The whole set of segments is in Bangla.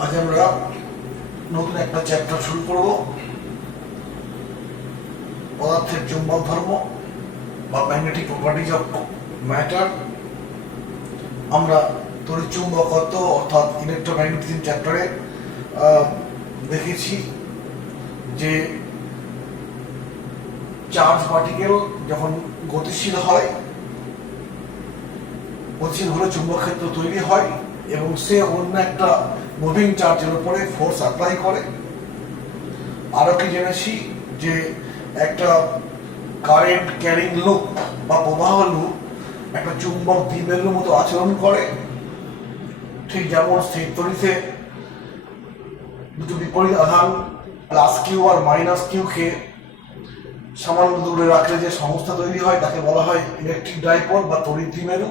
আজ আমরা নতুন একটা চ্যাপ্টার শুরু করব, পদার্থের চুম্বক ধর্ম বা ম্যাগনেটিক প্রপার্টিজ অফ ম্যাটার। আমরা তড়িৎচুম্বকত্ব অর্থাৎ ইলেকট্রোম্যাগনেটিজম চ্যাপ্টারে দেখেছি যে চার্জ পার্টিকেল যখন গতিশীল হয়, গতিশীল হলে চুম্বক ক্ষেত্র তৈরি হয় এবং সে অন্য একটা মুভিং চার্জের উপরে ফোর্স অ্যাপ্লাই করে। আরো কি জেনেছি যে একটা কারেন্ট ক্যারিং লুপ বা প্রবাহ লুপ একটা চুম্বক দ্বিমেরুর মতো আচরণ করে, ঠিক যেমন স্থির তড়িতে দুটো বিপরীত আধান plus Q R minus Q কে সামান্য দূরে রাখলে যে সংস্থা তৈরি হয় তাকে বলা হয় ইলেকট্রিক ডাইপোল বা তড়িৎ দ্বিমেরু।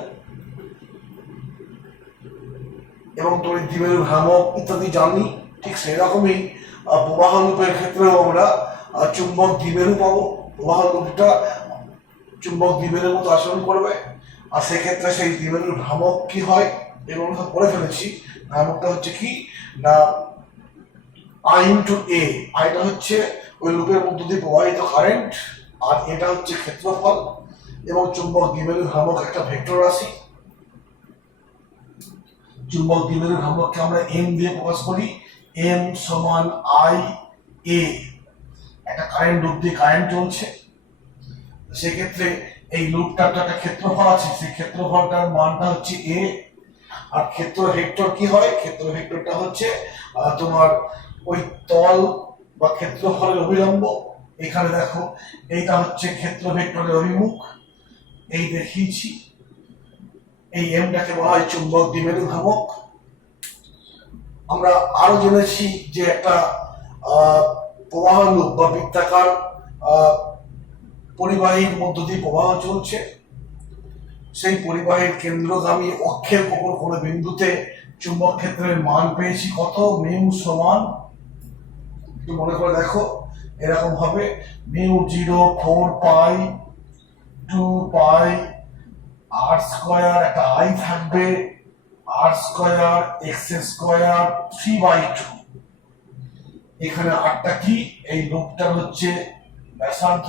এবং তড়িৎ দ্বিমেরু ভ্রামক ইত্যাদি জানি। ঠিক সেরকমই প্রবাহ লুপের ক্ষেত্রেও আমরা চুম্বক দ্বিমেরু পাবো। প্রবাহ লুপটা চুম্বক দ্বিমেরুর মতো আচরণ করবে, আর সেক্ষেত্রে সেই দ্বিমেরুর ভ্রামক কি হয় এবং আমরা পড়ে ফেলেছি। ভ্রামকটা হচ্ছে কি না আই ইন্টু এ। আইটা হচ্ছে ওই লুপের মধ্য দিয়ে প্রবাহিত কারেন্ট, আর এটা হচ্ছে ক্ষেত্রফল, এবং চুম্বক দ্বিমেরুর ভ্রামক একটা ভেক্টর রাশি। চুম্বক দ্বিমেরুর ভ্রামককে আমরা এম দিয়ে প্রকাশ করি। এম সমান আই এ। একটা কারেন্ট লুপ দিয়ে কারেন্ট চলছে, সেক্ষেত্রে এই লুপটার একটা ক্ষেত্রফল আছে, সেই ক্ষেত্রফলটার মানটা হচ্ছে এ। আর ক্ষেত্র ভেক্টর কি হয়? ক্ষেত্র ভেক্টরটা হচ্ছে তোমার ওই তল বা ক্ষেত্রফলের অভিলম্ব। এখানে দেখো এইটা হচ্ছে ক্ষেত্র ভেক্টরের অভিমুখ, এই দেখিয়েছি। এই এমটাকে বলা হয় চুম্বক দ্বিমেরু ভ্রামক। আমরা আরো জেনেছি যে একটা প্রবাহ লুপ বা বৃত্তাকার পরিবাহীর মধ্য দিয়ে প্রবাহ চলছে। সেই পরিবাহীর কেন্দ্রগামী অক্ষের উপর কোনো বিন্দুতে চুম্বক ক্ষেত্রের মান পেয়েছি কত? মিউ সমান, একটু মনে করে দেখো, এরকম হবে মিউ 0 4 পাই 2 পাই আর স্কয়ার, একটা আই থাকবে, আর স্কয়ার এক্স স্কয়ার 3/2। এখানে আরটা কি? এই লুপটার হচ্ছে ব্যাসার্ধ।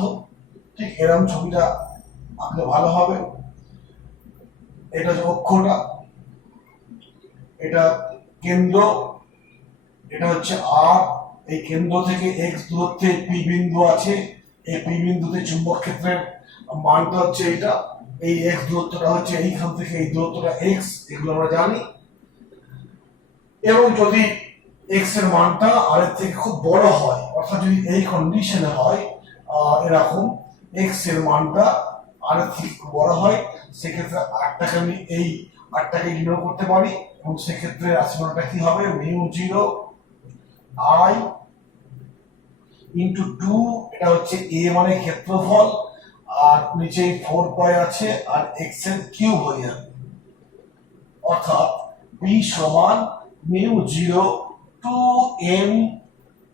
ঠিক এরকম ছবিটা আঁকলে ভালো হবে। এটা হচ্ছে অক্ষটা, এটা কেন্দ্র, এটা হচ্ছে আর। এই কেন্দ্র থেকে এক্স দূরত্বে পি বিন্দু আছে। এই পি বিন্দুতে চুম্বক ক্ষেত্রের মানটা হচ্ছে এটা। এই এক্স দূরত্বটা হচ্ছে এইখান থেকে এই দূরত্বটা এক্স, এগুলো আমরা জানি। এবং যদি এক্স এর মানটা আর এর থেকে খুব বড় হয়, অর্থাৎ যদি এই কন্ডিশনে হয় এরকম এক্স এর মানটা আর এর থেকে বড় হয়, সেক্ষেত্রে আরটাকে আমি এই আরটাকে ইগনোর করতে পারি, এবং সেক্ষেত্রে রাশিমালাটা কি হবে? Mu 0 I into 2। এটা হচ্ছে এ মানে ক্ষেত্রফল, আর নিচে 4 পাই আছে, আর এক্স এর কিউব হয়ে যাবে। অর্থাৎ বি সমান মিউ 0 2m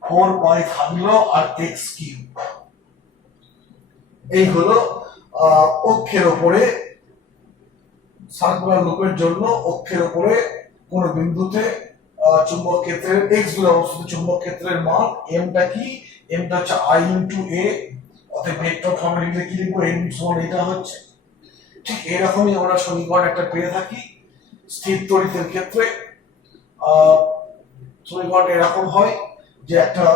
4 পাই থাকলো আর এক্স কিউব। এই হলো অক্ষের উপরে সার্কুলার লুপের জন্য অক্ষের উপরে কোন বিন্দুতে চুম্বক ক্ষেত্রের এক্স দূরে অবস্থিত চুম্বক ক্ষেত্রের মান। এমটা কি? এমটা হচ্ছে আই ইন্টু এ। অর্থাৎ ভেক্টর ফর্মে লিখলে কি লিখবো? এম সমান এটা হচ্ছে। ঠিক এরকমই আমরা সমীকরণ একটা পেয়ে থাকি স্থির তড়িতের ক্ষেত্রে। সমীকরণটা এরকম হয় যে একটা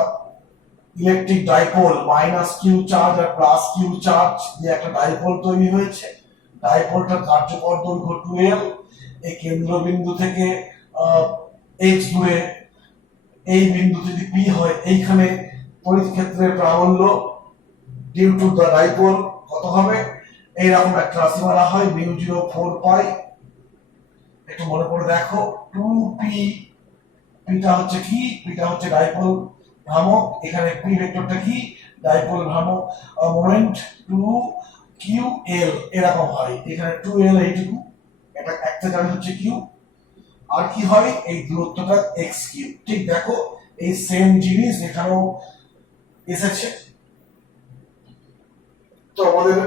electric dipole minus Q charge আর প্লাস কিউ চার্জ দিয়ে একটা ডাইপোল তৈরি হয়েছে। ডাইপোলটার কার্যকর দৈর্ঘ্য 2l। এই কেন্দ্রবিন্দু থেকে এক্স দূরে এই বিন্দু যদি পি হয়, এইখানে তড়িৎ ক্ষেত্রের প্রাবল্য ডিউ টু দ্য ডাইপোল কত হবে? এইরকম একটা রাশিমালা হয় মিউ 0 4 পাই। একটু মনে করে দেখো, 2p। পিটা হচ্ছে কি? পিটা হচ্ছে ডাইপোল ভ্রামক। এখানে পি ভেক্টরটা কি? ডাইপোল ভ্রামক মোমেন্ট 2ql। এরকম হয়, এখানে 2l এইটুকু, এটা একটা জানি হচ্ছে কিউ, আর কি হয়? এই দূরত্বটা এক্স কিউব। ঠিক দেখো এই সেম জিনিস এখানেও এসেছে। তো আমাদের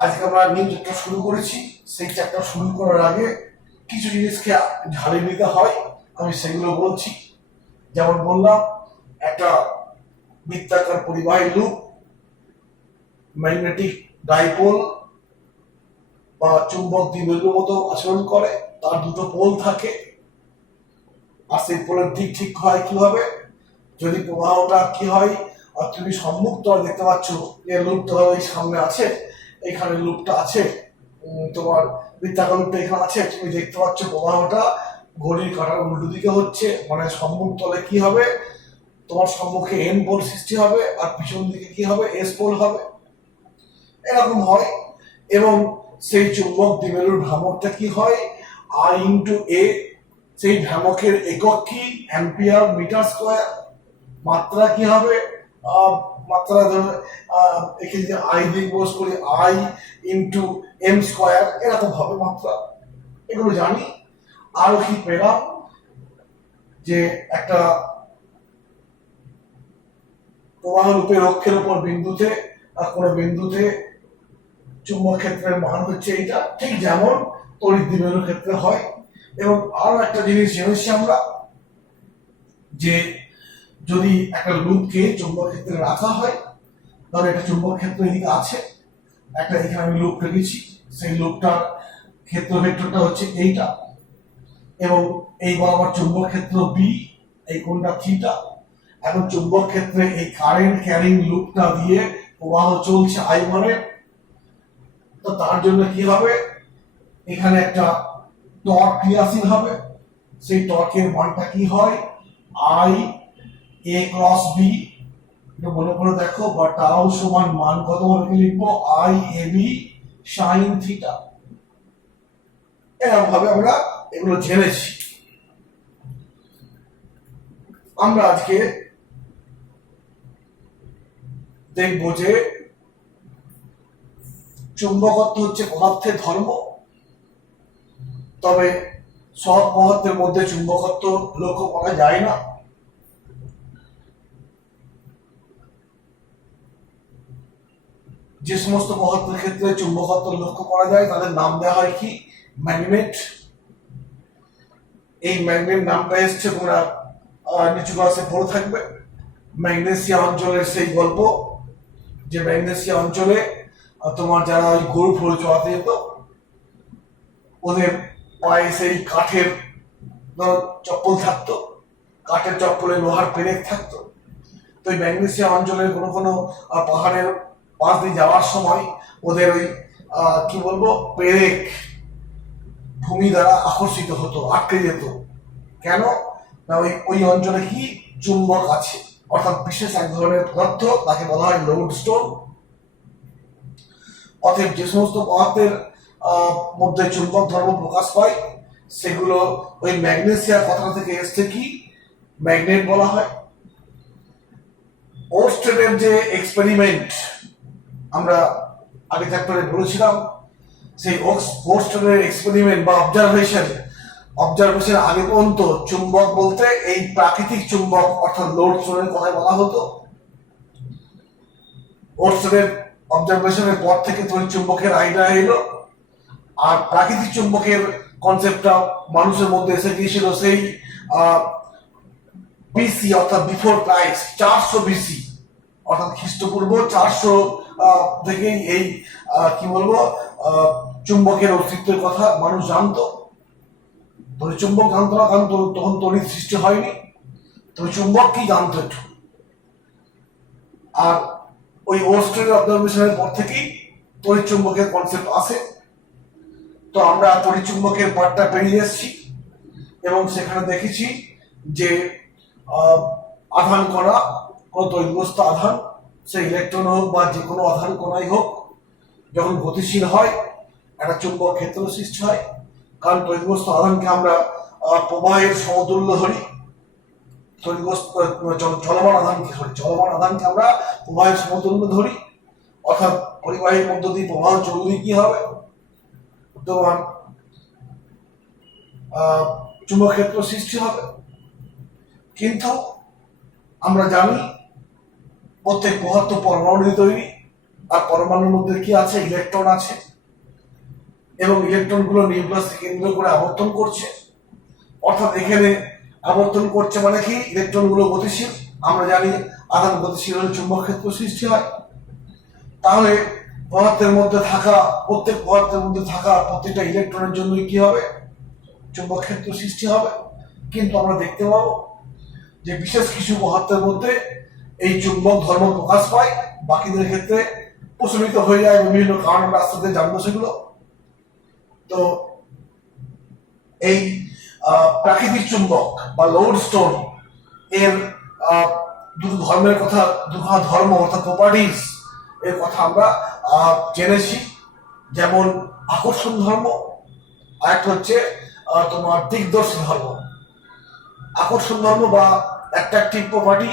আজকে আমরা নিউ চ্যাপ্টার শুরু করেছি। সেই চ্যাপ্টার শুরু করার আগে কিছু জিনিসকে ঝালিয়ে নিতে হয়। আমি সেগুলো বলছি। যেমন বললাম, একটা বৃত্তাকার পরিবাহী লুপ, ম্যাগনেটিক ডাইপোল বা চুম্বক দ্বিমেরুর মতো আচরণ করে, তার দুটো পোল থাকে, আর সেই পোলের দিক ঠিক হয় কিভাবে, যদি প্রবাহটা কি হয়, আর তুমি সম্মুখ তল দেখতে পাচ্ছ যে লুপটা ওই সামনে আছে, এখানে লুপটা আছে, তোমার বৃত্তাকার লুপটা এখানে আছে, তুমি দেখতে পাচ্ছ প্রবাহটা ঘড়ির কাঁটার উল্টো দিকে হচ্ছে, মানে সম্মুখ তলে কি হবে, তোমার সম্মুখে এন পোল সৃষ্টি হবে আর পিছন দিকে কি হবে, এস পোল হবে, এরকম হয়। এবং সেই চুম্বক দ্বিমেরুর ভ্রামকটা কি হয়, আই ইন্টু এ, সেই ভ্রামকের একক কি, অ্যাম্পিয়ার মিটার স্কোয়ার। মাত্রা কি হবে, মাত্রা একে যে আই দিয়ে বোঝ করি, আই ইন্টু এম স্কোয়ার, এরকম হবে মাত্রা, এগুলো জানি। আরো কি পেলাম, যে একটা প্রবাহ রূপের অক্ষের উপর বিন্দুতে আর কোনো বিন্দুতে চুম্বক ক্ষেত্রের মান হচ্ছে এইটা, ঠিক যেমন তড়িৎ দ্বিমেরুর ক্ষেত্রে হয়। এবং আরো একটা জিনিস জেনেছি আমরা, যে যদি একটা লুপকে চুম্বক ক্ষেত্রে রাখা হয়, ধরো একটা চুম্বক ক্ষেত্র এদিকে আছে, একটা এখানে আমি লুপ রেখেছি, সেই লুপটার ক্ষেত্র ভেক্টরটা হচ্ছে এইটা, এবং এই বরাবর চুম্বক ক্ষেত্র বি, এই কোণটা থিটা। এখন চুম্বক ক্ষেত্রে এই কারেন্ট ক্যারিং লুপটা দিয়ে প্রবাহ চলছে আই মানে, তো তার জন্য কি হবে, এখানে একটা টর্ক ক্রিয়াশীল হবে, সেই টর্কের মানটা কি হয়, আই এ ক্রস বি, মনে করে দেখো, বা টাও সমান মান কত ভাবে লিখবো, I A B sine theta. এরকম ভাবে আমরা এগুলো জেনেছি। আমরা আজকে দেখবো যে চুম্বকত্ব হচ্ছে পদার্থের ধর্ম, তবে সব পদার্থের মধ্যে চুম্বকত্ব লক্ষ্য করা যায় না। যে সমস্ত পদার্থের ক্ষেত্রে চুম্বকত্ব লক্ষ্য করা যায় তাদের নাম দেওয়া হয় কি, ম্যাগনেট। এই ম্যাগনেট নামটা এসছে, তোমরা নিচু ক্লাসে পড়ে থাকবে, ম্যাগনেসিয়া অঞ্চলের সেই গল্প, যে ম্যাগনেসিয়া অঞ্চলে তোমার যারা ওই গরু ফরু চড়াতে যেত, ওদের পায়ে সেই কাঠের চপ্পল থাকতো, কাঠের চপ্পলে লোহার পেরেক থাকতো। তো ওই ম্যাগনেসিয়া অঞ্চলের কোনো কোনো পাহাড়ের পাশ দিয়ে যাওয়ার সময় ওদের ওই কি বলবো, পেরেক ভূমি দ্বারা আকর্ষিত হতো, আটকে যেত। কেন না, ওই ওই অঞ্চলে কি চুম্বক আছে, অর্থাৎ বিশেষ এক ধরনের পদার্থ, তাকে বলা হয় লোডস্টোন। অতএব যে সমস্ত পদার্থের মধ্যে চুম্বক ধর্ম প্রকাশ পায়, সেগুলো ওই ম্যাগনেসিয়া কথা থেকে এসছে কি, ম্যাগনেট বলা হয়। ওরস্টেডের যে এক্সপেরিমেন্ট আমরা আগে চ্যাপ্টারে বলেছিলাম, সেই ওরস্টেডের এক্সপেরিমেন্ট বা অবজারভেশন আগে পর্যন্ত চুম্বক বলতে এই প্রাকৃতিক চুম্বক অর্থাৎ লোডস্টোনের কথা বলা হতো। ওরস্টেডের অবজারভেশনের পর থেকে তড়িৎ চুম্বকের আইডিয়া এলো, আর প্রাকৃতিক চুম্বকের কনসেপ্টটা মানুষের মধ্যে এসে গিয়েছিল সেই বিসি, অর্থাৎ বিফোর ক্রাইস্ট, 400 বিসি, অর্থাৎ খ্রিস্টপূর্ব 400 থেকেই এই কি বলবো, চুম্বকের অস্তিত্বের কথা মানুষ জানতো। তড়িৎ চুম্বক জানতো না, কারণ তখন তড়িৎ সৃষ্টি হয়নি, তড়িৎ চুম্বক কি জানতো একটু। আর ওই ওরস্টেডের অবজারভেশনের পর থেকেই তড়িৎ চুম্বকের কনসেপ্ট আসে। তো আমরা তড়িৎ চুম্বকের পার্টটা পেরিয়ে এসেছি, এবং সেখানে দেখেছি যে আধান কণা, কোনো তড়িৎগ্রস্ত আধান, সে ইলেকট্রন হোক বা যে কোনো আধান কণাই হোক, যখন গতিশীল হয় একটা চুম্বক ক্ষেত্র সৃষ্টি হয়। কারণ তড়িৎগ্রস্ত আধানকে আমরা প্রবাহের সমতুল্য ধরি, চলমান আধানকে আমরা প্রবাহের সমতুল্য ধরি, অর্থাৎ পরিবাহীর মধ্য দিয়ে প্রবাহ চললে কি হবে, তোমার চুম্বক ক্ষেত্র সৃষ্টি হবে। কিন্তু আমরা জানি প্রত্যেক পদার্থ পরমাণু তৈরি, আর পরমাণুর মধ্যে কি আছে, ইলেকট্রন আছে, এবং ইলেকট্রন গুলো নিউক্লিয়াসকে কেন্দ্র করে আবর্তন করছে। অর্থাৎ এখানে আবর্তন করছে মানে কি, ইলেকট্রন গুলো গতিশীল। আমরা জানি আধান গতিশীল হলে চুম্বক ক্ষেত্র সৃষ্টি হয়। তাহলে প্রত্যেক পদার্থের মধ্যে থাকা প্রত্যেকটা ইলেকট্রনের জন্য কি হবে, চুম্বক ক্ষেত্র সৃষ্টি হবে। কিন্তু আমরা দেখতে পাবো যে বিশেষ কিছু পদার্থের মধ্যে এই চুম্বক ধর্ম প্রকাশ পায়, বাকিদের ক্ষেত্রে প্রচলিত হয়ে যায় বিভিন্ন কারণ, রাস্তাতে জানবো সেগুলো। তো এই প্রাকৃতিক চুম্বক বা লোডস্টোন এর দুটো ধর্মের কথা, দুটো ধর্ম অর্থাৎ প্রপার্টিজ এর কথা আমরা জেনেছি। যেমন আকর্ষণ ধর্ম, আর একটা হচ্ছে তোমার দিকদর্শী ধর্ম। আকর্ষণ ধর্ম বা অ্যাট্রাকটিভ প্রপার্টি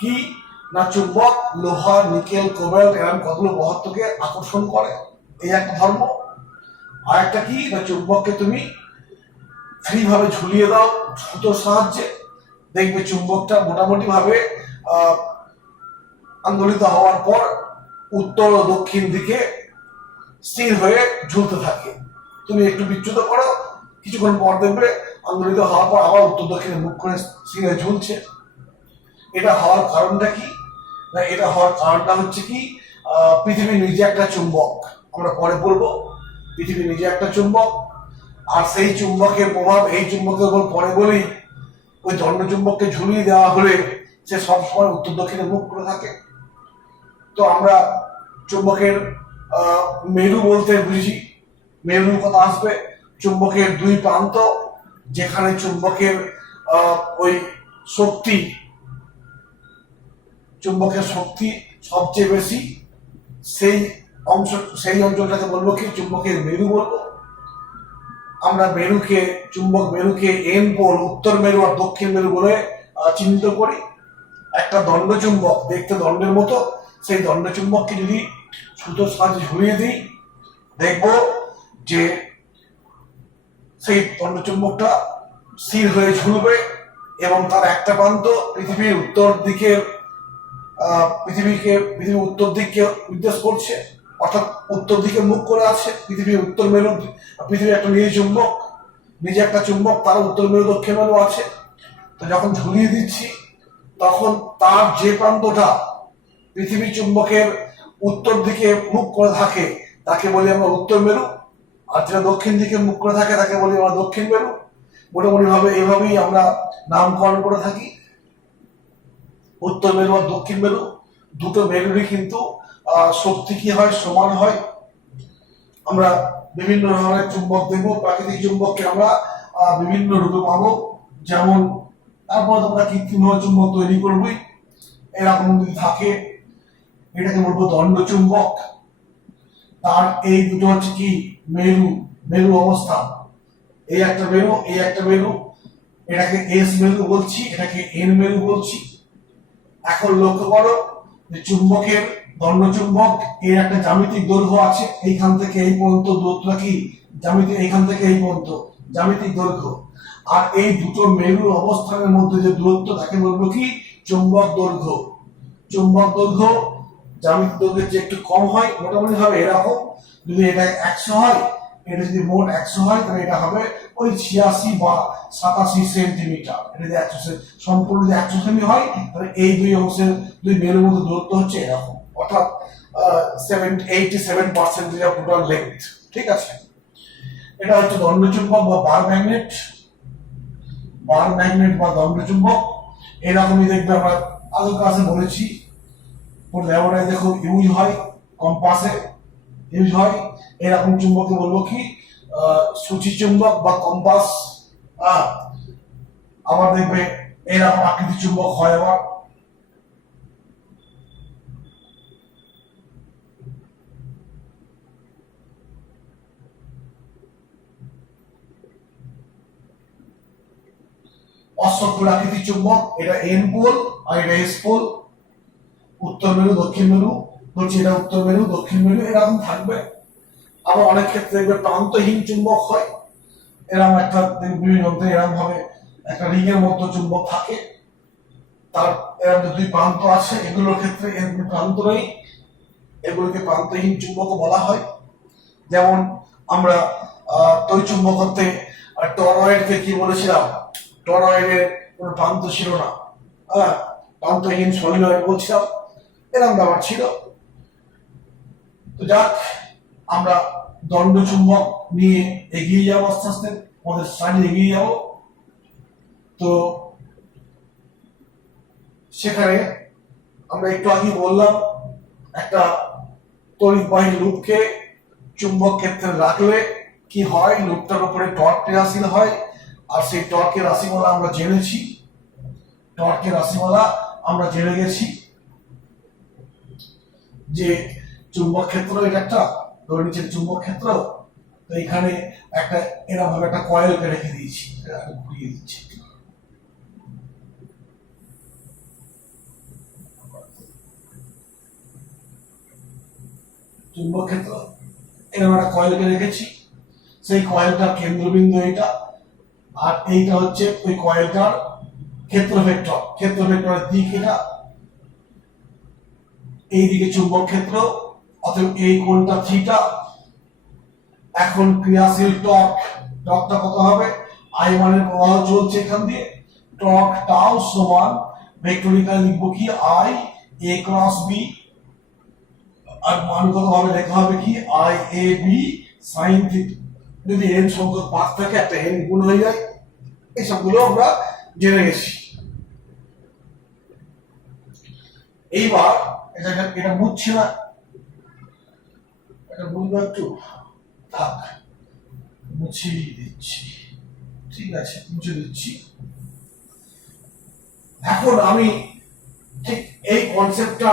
কি না, চুম্বক লোহা, নিকেল, কোবাল্ট এরকম কতগুলো পদার্থকে আকর্ষণ করে, এই একটা ধর্ম। আর একটা কি না, চুম্বককে তুমি ফ্রি ভাবে ঝুলিয়ে দাও সুতোর সাহায্যে, দেখবে চুম্বকটা মোটামুটি ভাবে আন্দোলিত হওয়ার পর উত্তর ও দক্ষিণ দিকে স্থির হয়ে ঝুলতে থাকে। তুমি একটু বিচ্যুত করো, কিছুক্ষণ পর দেখবে আন্দোলিত হওয়ার পর আবার উত্তর দক্ষিণে মুখ করে স্থির হয়ে ঝুলছে। এটা হওয়ার কারণটা কি না, এটা হওয়ার কারণটা হচ্ছে কি, পৃথিবী নিজে একটা চুম্বক। আমরা পরে বলবো পৃথিবী নিজে একটা চুম্বক, আর সেই চুম্বকের প্রভাব এই চুম্বকের উপর পড়ে বলেই ওই দণ্ড চুম্বককে ঝুলিয়ে দেওয়া হলে সে সবসময় উত্তর দক্ষিণে মুখ করে থাকে। তো আমরা চুম্বকের মেরু বলতে বুঝি, মেরুর কথা আসবে চুম্বকের দুই প্রান্ত, যেখানে চুম্বকের ওই শক্তি, চুম্বকের শক্তি সবচেয়ে বেশি, সেই অঞ্চলটাকে বলবো কি, চুম্বকের মেরু বলবো। আমরা চুম্বক মেরুকে এন পোল, উত্তর মেরু আর দক্ষিণ মেরু বলে চিহ্নিত করি। একটা দণ্ড চুম্বক দেখতে দণ্ডের মতো, সেই দণ্ড চুম্বককে যদি সুতোর সাহায্যে ঝুলিয়ে দিই, দেখবো যে সেই দণ্ড চুম্বকটা স্থির হয়ে ঝুলবে এবং তার একটা প্রান্ত পৃথিবীর উত্তর দিককে নির্দেশ করছে, অর্থাৎ উত্তর দিকে মুখ করে আছে। পৃথিবীর উত্তর মেরু, পৃথিবীর একটা নিজে একটা চুম্বক, তার উত্তর মেরু দক্ষিণ মেরু আছে। তো যখন ঝুলিয়ে দিচ্ছি তখন তার যে প্রান্তটা পৃথিবী চুম্বকের উত্তর দিকে মুখ করে থাকে তাকে বলি আমরা উত্তর মেরু, আর যেটা দক্ষিণ দিকে মুখ করে থাকে তাকে বলি আমরা দক্ষিণ মেরু। মোটামুটি ভাবে এইভাবেই আমরা নামকরণ করে থাকি। উত্তর মেরু আর দক্ষিণ মেরু দুটো মেরুরই কিন্তু শক্তি কি হয়, সমান হয়। আমরা বিভিন্ন ধরনের চুম্বক দেখবো, প্রাকৃতিক চুম্বককে আমরা বিভিন্ন রূপে পাবো। যেমন তারপর তোমরা কৃত্রিম চুম্বক তৈরি করবই, এরকম যদি থাকে এটাকে বলবো দণ্ড চুম্বক। তার এই দুটো হচ্ছে কি মেরু অবস্থা, এই একটা মেরু, এটাকে এস মেরু বলছি, এটাকে এন মেরু বলছি। এখন লক্ষ্য করো যে চুম্বকের দণ্ড চুম্বক এর একটা জ্যামিতিক দৈর্ঘ্য আছে, এইখান থেকে এই পর্যন্ত দূরত্বটা কি এইখান থেকে এই পর্যন্ত জ্যামিতিক দৈর্ঘ্য। আর এই দুটো মেরুর অবস্থানের মধ্যে যে দূরত্ব তাকে বলবো কি, চুম্বক দৈর্ঘ্য। চুম্বক দৈর্ঘ্য জ্যামিতিক দৈর্ঘ্যের যে একটু কম হয়, মোটামুটি হবে এরকম। যদি এটা 100 হয়, এটা যদি মোট 100 হয়, তাহলে এটা হবে ওই 86 বা 87 সেন্টিমিটার। এটা যদি 100 সম্পূর্ণ যদি 100 সেমি হয়, তাহলে এই দুই মেরুর মধ্যে দূরত্ব হচ্ছে এরকম, অর্থাৎ 87% অফ টোটাল লেন্থ। ঠিক আছে, এটা হচ্ছে দণ্ড চুম্বক বা বার ম্যাগনেট বা দণ্ড চুম্বক। এরকমই দেখবে আমরা আগের ক্লাসে বলেছি, ল্যাবরেটরি দেখো ইউজ হয়, কম্পাসে ইউজ হয়। এরকম চুম্বককে বলবো কি, সূচি চুম্বক বা কম্পাস। আবার দেখবে এরকম আকৃতির চুম্বক হয়। আবার অশ্বক্ষুর আকৃতির চুম্বক, এটা এন পোল আর এটা এস পোল। উত্তর মেরু দক্ষিণ মেরু হচ্ছে, এটা উত্তর মেরু দক্ষিণ মেরু এরকম থাকবে। আবার অনেক ক্ষেত্রে দেখবে প্রান্তহীন চুম্বক হয়, এরকম একটা বিভিন্ন এরকম ভাবে একটা রিং এর মতো চুম্বক থাকে, তার এরকম দুই প্রান্ত আছে। এগুলোর ক্ষেত্রে প্রান্ত নেই, এগুলোকে প্রান্তহীন চুম্বক বলা হয়। যেমন আমরা তড়িৎ চুম্বকত্বে টরয়েডকে কি বলেছিলাম, টরয়েডের কোনো প্রান্ত ছিল না, হ্যাঁ, প্রান্তহীন সলিনয়েড বলছিলাম, এরকম ব্যাপার ছিল। তো যাক, আমরা দণ্ড চুম্বক নিয়ে এগিয়ে যাবো, আস্তে আস্তে আমাদের স্টাডি এগিয়ে যাব। তো সেখানে আমরা একটু আগে বললাম একটা তড়িৎবাহী লুপকে চুম্বক ক্ষেত্রে রাখলে কি হয়, লুপটার উপরে টর্ক ক্রিয়াশীল হয়, আর সেই টর্কের রাশিমালা আমরা জেনেছি, টর্কের রাশিমালা আমরা জেনে গেছি যে চুম্বক ক্ষেত্র এটা একটা ধরে নিচের চুম্বক ক্ষেত্র। তো এখানে একটা এরকম ভাবে একটা কয়েলকে রেখে দিয়েছি, ঘুরিয়ে দিচ্ছি। চুম্বক ক্ষেত্র এরকম একটা কয়েলকে রেখেছি, সেই কয়েলটার কেন্দ্রবিন্দু এটা, আর এইটা হচ্ছে ওই কয়েলটার ক্ষেত্র ভেক্টর, ক্ষেত্র ভেক্টরের দিক এটা, এইদিকে চুম্বক ক্ষেত্র, অতএব এই কোণটা থিটা। এখন ক্রিয়াশীল টর্ক, টর্কটা কত হবে, আই মানের প্রবাহ চলছে এখান দিয়ে, টর্ক টাউ সমান ভেক্টরিক্যাল লিখবো কি আই এ ক্রস বি, আর মান কত হবে লেখা হবে কি I A B sine theta. যদি এন সংখ্যক পাঁচ থাকে একটা এন গুণ হয়ে যায়, এইসবগুলো আমরা জেনে গেছি। এইবার এটা বুঝছি না, এটা বুঝবো একটু, থাক মুছিয়ে দিচ্ছি, ঠিক আছে মুছে দিচ্ছি। এখন আমি ঠিক এই কনসেপ্টটা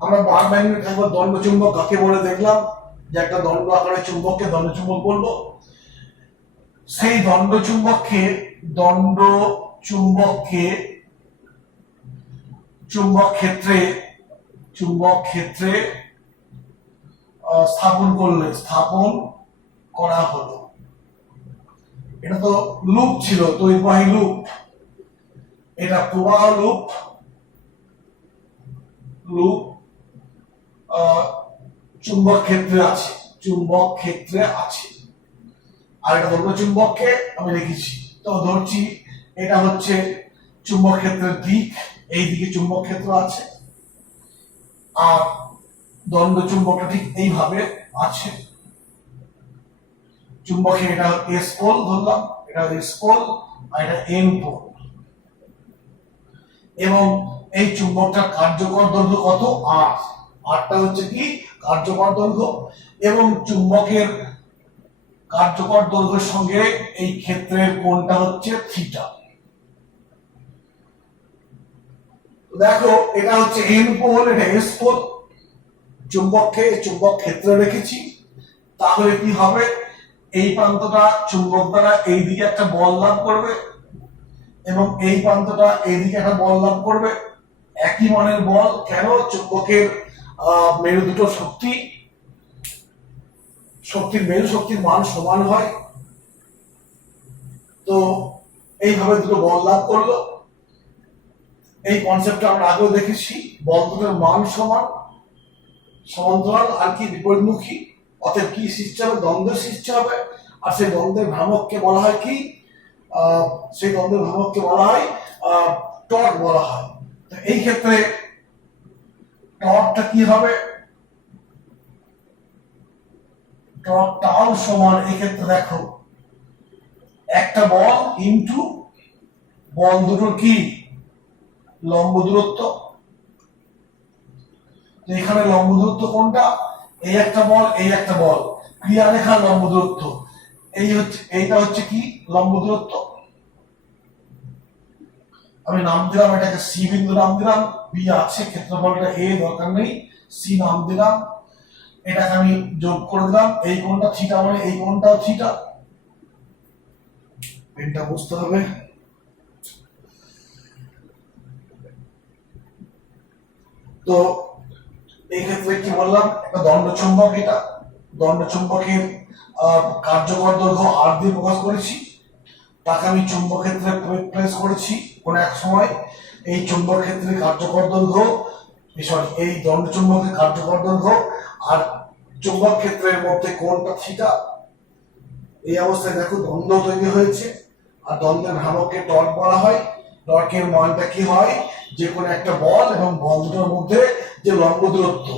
আমরা বার ম্যাগনেট একবার দণ্ড চুম্বক কাকে বলে দেখলাম, যে একটা দণ্ড আকারের চুম্বককে দণ্ড চুম্বক বলবো। সেই দণ্ড চুম্বককে চুম্বক ক্ষেত্রে স্থাপন করা হলো। এটা তো লুপ ছিল, তড়িৎবাহী লুপ, এটা প্রবাহ লুপ, চুম্বক ক্ষেত্রে আছে, আর এটা দণ্ড চুম্বককে আমি লিখেছি। তো ধরছি এটা হচ্ছে চুম্বক ক্ষেত্রের দিক, এই দিকে চুম্বক ক্ষেত্র আছে, আর দণ্ড চুম্বকটা ঠিক এইভাবে আছে। চুম্বকে এটা এস পোল ধরলাম, এটা এস পোল, আর এটা এন পোল, এবং এই চুম্বকটার কার্যকর দৈর্ঘ্য কত, আর আরটা হচ্ছে কি কার্যকর দৈর্ঘ্য, এবং চুম্বকের কার্যকর দৈর্ঘ্যের সঙ্গে এই ক্ষেত্রের কোণটা হচ্ছে থিটা। দেখো এটা হচ্ছে এন পোল, এটা এস পোল, চুম্বক ক্ষেত্রে রেখেছি। তাহলে কি হবে, এই প্রান্তটা চুম্বক দ্বারা এই দিকে একটা বল লাভ করবে, এবং এই প্রান্তটা এই দিকে একটা বল লাভ করবে, একই মানের বল। কেন, চুম্বকের মেরু দুটো মেরু শক্তির মান সমান হয়। তো এইভাবে দুটো বল লাভ করলো। এই কনসেপ্টটা আমরা আগেও দেখেছি, বল দুটোর মান সমান্তরাল আর কি বিপরীতমুখী, অতএব কি সৃষ্টি হবে, দ্বন্দ্বের সৃষ্টি হবে। আর সেই দ্বন্দ্বের ভ্রামককে বলা হয় কি, টর্ক বলা হয়। তো এই ক্ষেত্রে টর্কটা কি হবে, টর্ক টাউ সমান, এই ক্ষেত্রে দেখো একটা বল ইনটু বল দুটোর কি লম্ব দূরত্ব। তো এখানে লম্ব দূরত্ব কোনটা, এই একটা বল, এই একটা বল, ক্রিয়া রেখার লম্ব দূরত্ব, এইটা হচ্ছে কি লম্ব দূরত্ব। আমি নাম দিলাম এটাকে সি বিন্দু নাম দিলাম, বি আছে, ক্ষেত্রফলটা এ দরকার নেই, সি নাম দিলাম। এটাকে আমি যোগ করে দিলাম, এই কোণটা থিটা মানে এই কোণটাও থিটা। এটা বুঝতে হবে। তো এই ক্ষেত্রে কি বললাম, একটা দণ্ড চুম্বক, এটা দণ্ড চুম্বকের কার্যকর দৈর্ঘ্য আর দিয়ে প্রকাশ করেছি, তাকে আমি চুম্বক ক্ষেত্রে প্লেস করেছি কোন এক সময়। এই চুম্বক ক্ষেত্রে কার্যকর দৈর্ঘ্য, এই দণ্ড চুম্বকের কার্যকর দৈর্ঘ্য আর চুম্বক ক্ষেত্রের মধ্যে কোণটা থিটা। এই অবস্থায় দেখো দ্বন্দ্ব তৈরি হয়েছে, আর দ্বন্দ্বের ভ্রামককে টর্ক বলা হয়। টর্কের মানটা কি হয়, যে কোনো একটা বল এবং বল দুটোর মধ্যে যে লম্ব দূরত্ব,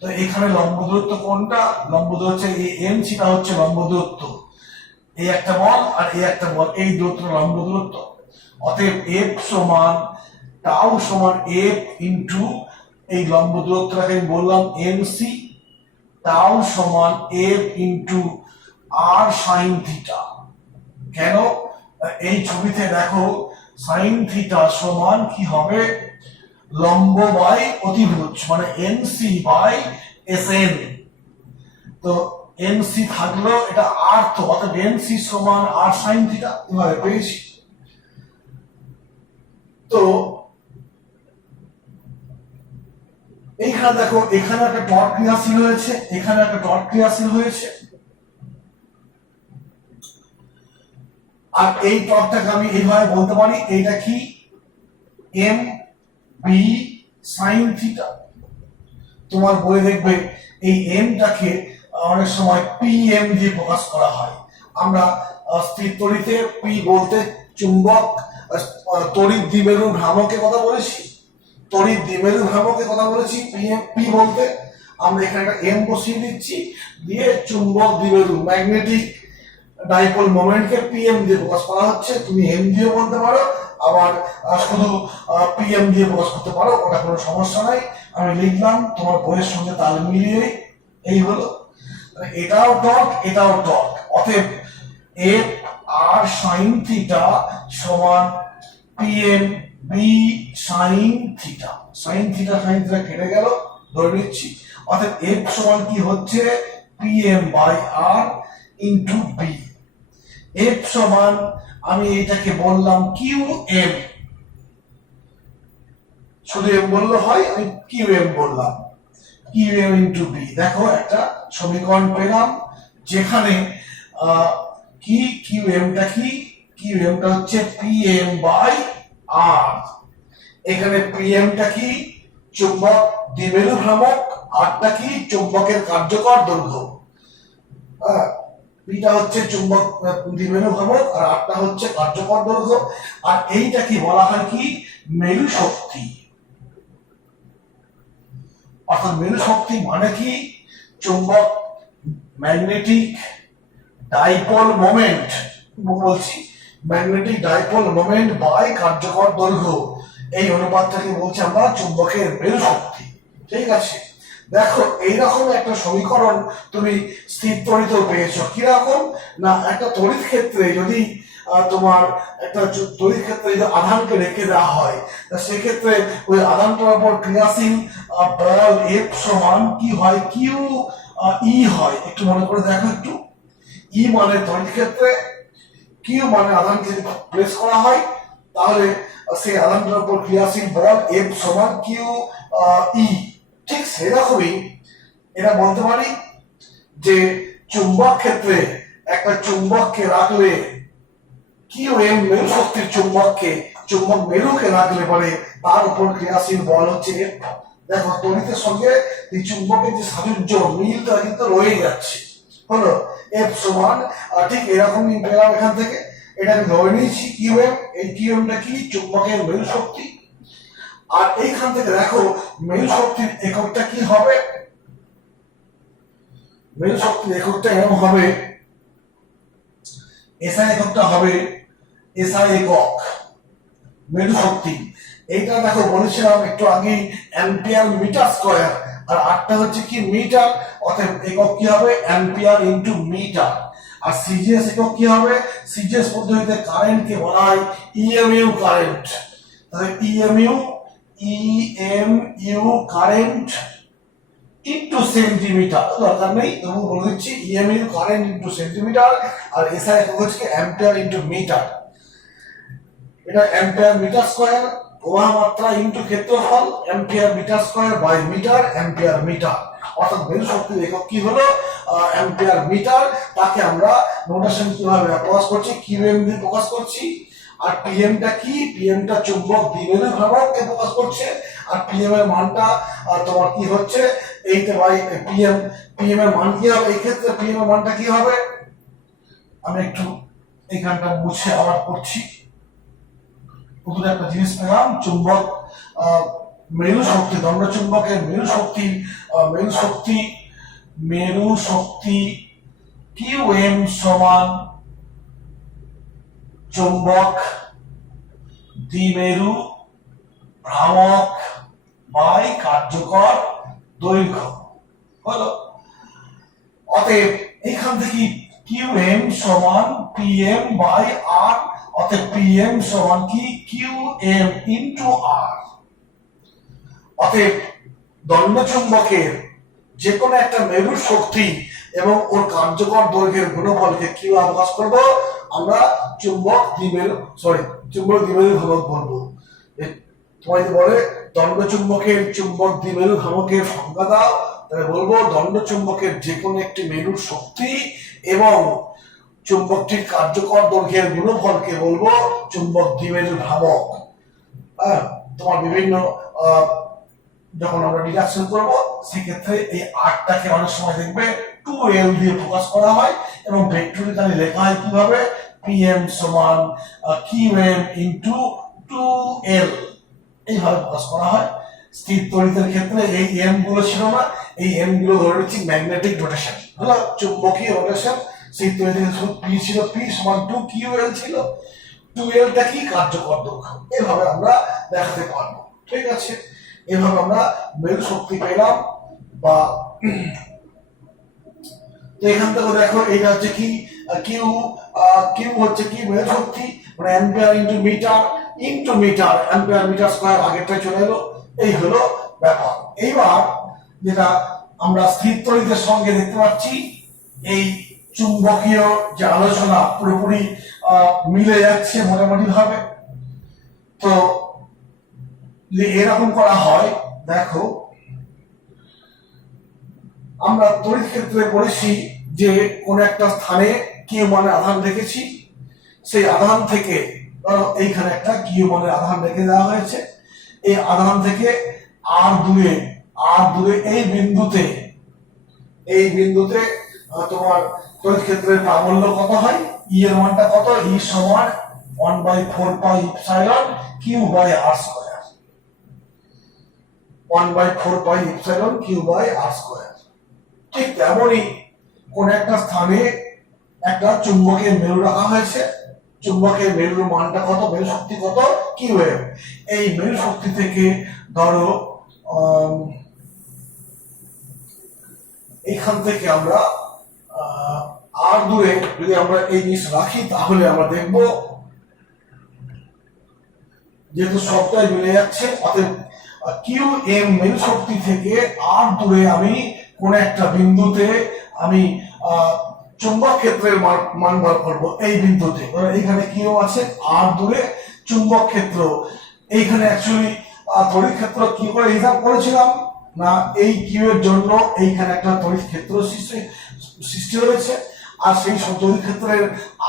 তো এখানে লম্ব দূরত্ব কোনটা, লম্ব দূরত্ব হচ্ছে এই এম, সেটা হচ্ছে লম্ব দূরত্ব, এই একটা বল আর এই একটা বল, এই দূরত্ব লম্ব দূরত্ব। অতএব এফ সমান টাউ সমান এফ ইন্টু এই লম্ব দূরত্বটাকে আমি বললাম এমসি, টাউ সমান এফ ইন্টু আর সাইন থিটা। কেন, এই ছবিতে দেখো সাইন থিটা সমান কি হবে, লম্ব বাই অতিভুজ, মানে এনসি বাই এস এন। তো এনসি থাকলো, এটা আর, তো অর্থাৎ এনসি সমান আর সাইন থিটা, এভাবে পেয়েছি। তো এইখানে দেখো, এখানে একটা টর্ক ক্রিয়াশীল হয়েছে, এখানে একটা টর্ক ক্রিয়াশীল হয়েছে, আর এই টর্কটাকে আমি এইভাবে বলতে পারি, এইটা কি এম বি সাইন থিটা। তোমার বই দেখবে এই এমটাকে অনেক সময় পি এম দিয়ে প্রকাশ করা হয়। আমরা স্থির তড়িতে পি বলতে চুম্বক তড়িৎ দ্বিমেরু ভ্রামকের কথা বলেছি, তড়িৎ দ্বিমেরু ভ্রামকের কথা বলেছি পি বলতে। আমরা এখানে একটা এম বসিয়ে দিচ্ছি, দিয়ে চুম্বক দ্বিমেরু ম্যাগনেটিক ডাইপোল মোমেন্টকে পিএম দিয়ে প্রকাশ করা হচ্ছে। তুমি এম দিয়ে বলতে পারো, আবার শুধু পিএম দিয়ে প্রকাশ করতে পারো, ওটা কোনো সমস্যা নাই। আমি লিখলাম তোমার বইয়ের সঙ্গে তাল মিলিয়ে, এই হলো। এটাও টর্ক, এটাও টর্ক। অতএব এফ আর সাইন থিটা সমান PM B sine theta. Sine theta কেটে গেল, ধরে নিচ্ছি। অতএব এফ সমান কি হচ্ছে, PM by R into B. F সমান, আমি এটাকে বললাম কিউ এম, শুধু এম বললে হয়, আমি কিউ এম বললাম, কিউ এম ইন্টু বি। দেখো একটা সমীকরণ পেলাম, যেখানে কি কিউ এমটা কি, কিউ এমটা হচ্ছে পি এম বাই আর। এখানে পি এমটা কি, চুম্বক দ্বিমেরু ভ্রামক, আরটা কি চুম্বকের কার্যকর দৈর্ঘ্য। পিটা হচ্ছে চুম্বক দ্বিমেরু ভ্রামক, আর আরটা হচ্ছে কার্যকর দৈর্ঘ্য। আর এইটা কি বলা হয়, কি মেরু শক্তি। অর্থাৎ মেরু শক্তি মানে কি, চুম্বক ম্যাগনেটিক ডাইপোল মোমেন্ট, বলছি ম্যাগনেটিক ডাইপোল মোমেন্ট বাই কার্যকর দৈর্ঘ্য, এই অনুপাতটাকে বলছি আমরা চুম্বকের মেরু শক্তি। ঠিক আছে, দেখো এইরকম একটা সমীকরণ তুমি স্থির তড়িতেও পেয়েছো। কিরকম না, একটা তড়িৎ ক্ষেত্রে যদি তোমার একটা তড়িৎ ক্ষেত্রে যদি আধানকে রেখে দেওয়া হয়, সেক্ষেত্রে ওই আধানটার উপর ক্রিয়াশীল বল এফ সমান কি হয়, কিউ ই হয়। একটু মনে করে দেখো, একটু ই মানে তড়িৎ ক্ষেত্রে, কিউ মানে আধানকে প্লেস করা হয়, তাহলে সেই আধানটার উপর ক্রিয়াশীল বল এফ সমান কিউ ই। ঠিক সেরকমই এটা বলতে পারি যে চুম্বক ক্ষেত্রে একটা চুম্বককে রাখলে, কিউ এম মেরু শক্তির চুম্বককে, চুম্বক মেরুকে রাখলে পরে তার উপর ক্রিয়াশীল বল হচ্ছে এফ। দেখো তড়িতের সঙ্গে এই চুম্বকের যে সাযুজ্য মিলটা কিন্তু রয়ে যাচ্ছে, হলো এফ সমান। ঠিক এরকমই পেলাম এখান থেকে, এটা আমি ধরে নিয়েছি কিউ এম। এই কিউ এমটা কি, চুম্বকের মেরু শক্তি। আর এইখান থেকে দেখো মেরু শক্তির এককটা কি হবে, মেরু শক্তির এককটা এরকম হবে, এসআই এককটা হবে এসআই একক মেরু শক্তি। এইটা দেখো বলেছিলাম একটু আগে অ্যাম্পিয়ার মিটার স্কয়ার, আর আটটা হচ্ছে কি মিটার, অতএব একক কি হবে অ্যাম্পিয়ার ইনটু মিটার। আর সিজিএস একক কি হবে, সিজিএস পদ্ধতিতে কারেন্টকে বলা হয় ইএমইউ কারেন্ট। তাহলে ইএমইউ কারেন্ট ইনটু সেন্টিমিটার, দরকার নেই তবু বলে দিচ্ছি ইএমইউ কারেন্ট ইনটু সেন্টিমিটার। আর এসআই একক হচ্ছে অ্যাম্পিয়ার ইনটু মিটার। এটা অ্যাম্পিয়ার মিটার স্কয়ার, প্রবাহ মাত্রা ইনটু ক্ষেত্রফল, ampere metre square by metre, ampere metre. অর্থাৎ মেরু শক্তির একক কি হলো, অ্যাম্পিয়ার মিটার। তাকে আমরা নোটেশন কিভাবে প্রকাশ করছি, কিউএম দিয়ে প্রকাশ করছি। আর পিএমটা কি, পিএমটা চুম্বক দ্বিমেরু ভ্রামককে প্রকাশ করছে। আর পিএম এর মানটা তোমার কি হচ্ছে, এইটা বাই পিএম। পিএম এর মান কি হবে, এই ক্ষেত্রে পিএম এর মানটা কি হবে, আমি একটু এখানটা মুছে আবার করছি। নতুন একটা জিনিস পেলাম, চুম্বক মেরু শক্তি, দণ্ড চুম্বকের মেরু শক্তি, মেরু শক্তি মেরু শক্তি কিউ এম সমান চুম্বক দ্বিমেরু ভ্রামক বাই কার্যকর দৈর্ঘ্য হলো। অতএব এখান থেকে কিউ এম সমান পি এম বাই আর, অতএব পি এম সমান কি কিউ এম ইন্টু আর। অতএব দণ্ড চুম্বকের যে কোনো একটা মেরু শক্তি এবং ওর কার্যকর দৈর্ঘ্যের গুণফলকে কিভাবে প্রকাশ করব আমরা চুম্বক দ্বিমেরু ভ্রামক বলবো। তোমায় বলে দণ্ড চুম্বকের চুম্বক দ্বিমেরু ভ্রামকের সংজ্ঞা দাও, তাহলে বলবো দণ্ড চুম্বকের যে কোনো একটি মেরুর শক্তি এবং চুম্বকটির কার্যকর দৈর্ঘ্যের গুণফলকে বলবো চুম্বক দ্বিমেরু ভ্রামক। তোমার বিভিন্ন যখন আমরা ডিডাকশন করবো সেক্ষেত্রে এই আরটাকে অনেক সময় দেখবে 2l দিয়ে প্রকাশ করা হয় এবং ভেক্টরিক্যালি লেখা হয় কিভাবে, pm সমান qm ইনটু 2l, এইভাবে প্রকাশ করা হয়। স্থির তড়িতের ক্ষেত্রে এই m গুলো ছিল না, এই m গুলো ধরে নিচ্ছি ম্যাগনেটিক রোটেশন, হলো চুম্বকীয় রোটেশন। স্থির তড়িতের শুধু p ছিল, p সমান 2ql ছিল, 2l টা কি কার্যকর দৈর্ঘ্য, এভাবে আমরা দেখাতে পারবো। ঠিক আছে, এভাবে আমরা মেরু শক্তি পেলাম। বা এখান থেকে দেখো এটা হচ্ছে কি কিউ, কিউ হচ্ছে কি মেরু শক্তি, মানে ampere into metre, ampere metre square, আগেরটাই চলে এলো। এই হলো ব্যাপার। এইবার যেটা আমরা স্থির তড়িতের সঙ্গে দেখতে পাচ্ছি, এই চুম্বকীয় যে আলোচনা পুরোপুরি মিলে যাচ্ছে মোটামুটি ভাবে। তো এরকম করা হয়, দেখো আমরা তড়িৎ ক্ষেত্রে পড়েছি যে কোন একটা স্থানে কিউ মানের আধান রেখেছি, সেই আধান থেকে ধরো এইখানে একটা কিউ মানের আধান রেখে দেওয়া হয়েছে, এই আধান থেকে আর দূরে এই বিন্দুতে তোমার তড়িৎ ক্ষেত্রের প্রাবল্য কত হয়, ই এর মানটা কত, ই সমান 1/4 pi epsilon q by R square, 1/4 pi epsilon q by R square. ঠিক তেমনই কোন একটা স্থানে একটা চুম্বকের মেরু রাখা হয়েছে, চুম্বকের মেরুর মানটা কত, মেরু শক্তি কত, কিউ এম। এই মেরু শক্তি থেকে ধরো এখান থেকে আমরা আর দূরে যদি আমরা এই জিনিস রাখি তাহলে আমরা দেখব যেহেতু সবটাই মিলে যাচ্ছে, অতএব কিউ এম মেরু শক্তি থেকে আর দূরে আমি কোন একটা বিন্দুতে আমি চুম্বক ক্ষেত্রের মান বার করব। এই বিন্দুতে এইখানে কিউ আছে, আর দূরে চুম্বক ক্ষেত্র, এইখানে অ্যাকচুয়ালি তড়িৎ ক্ষেত্র কি করে হিসাব করেছিলাম না, এই কিউ এর জন্য এইখানে একটা তড়িৎ ক্ষেত্র সৃষ্টি হয়েছে, আর সেই তড়িৎ ক্ষেত্রের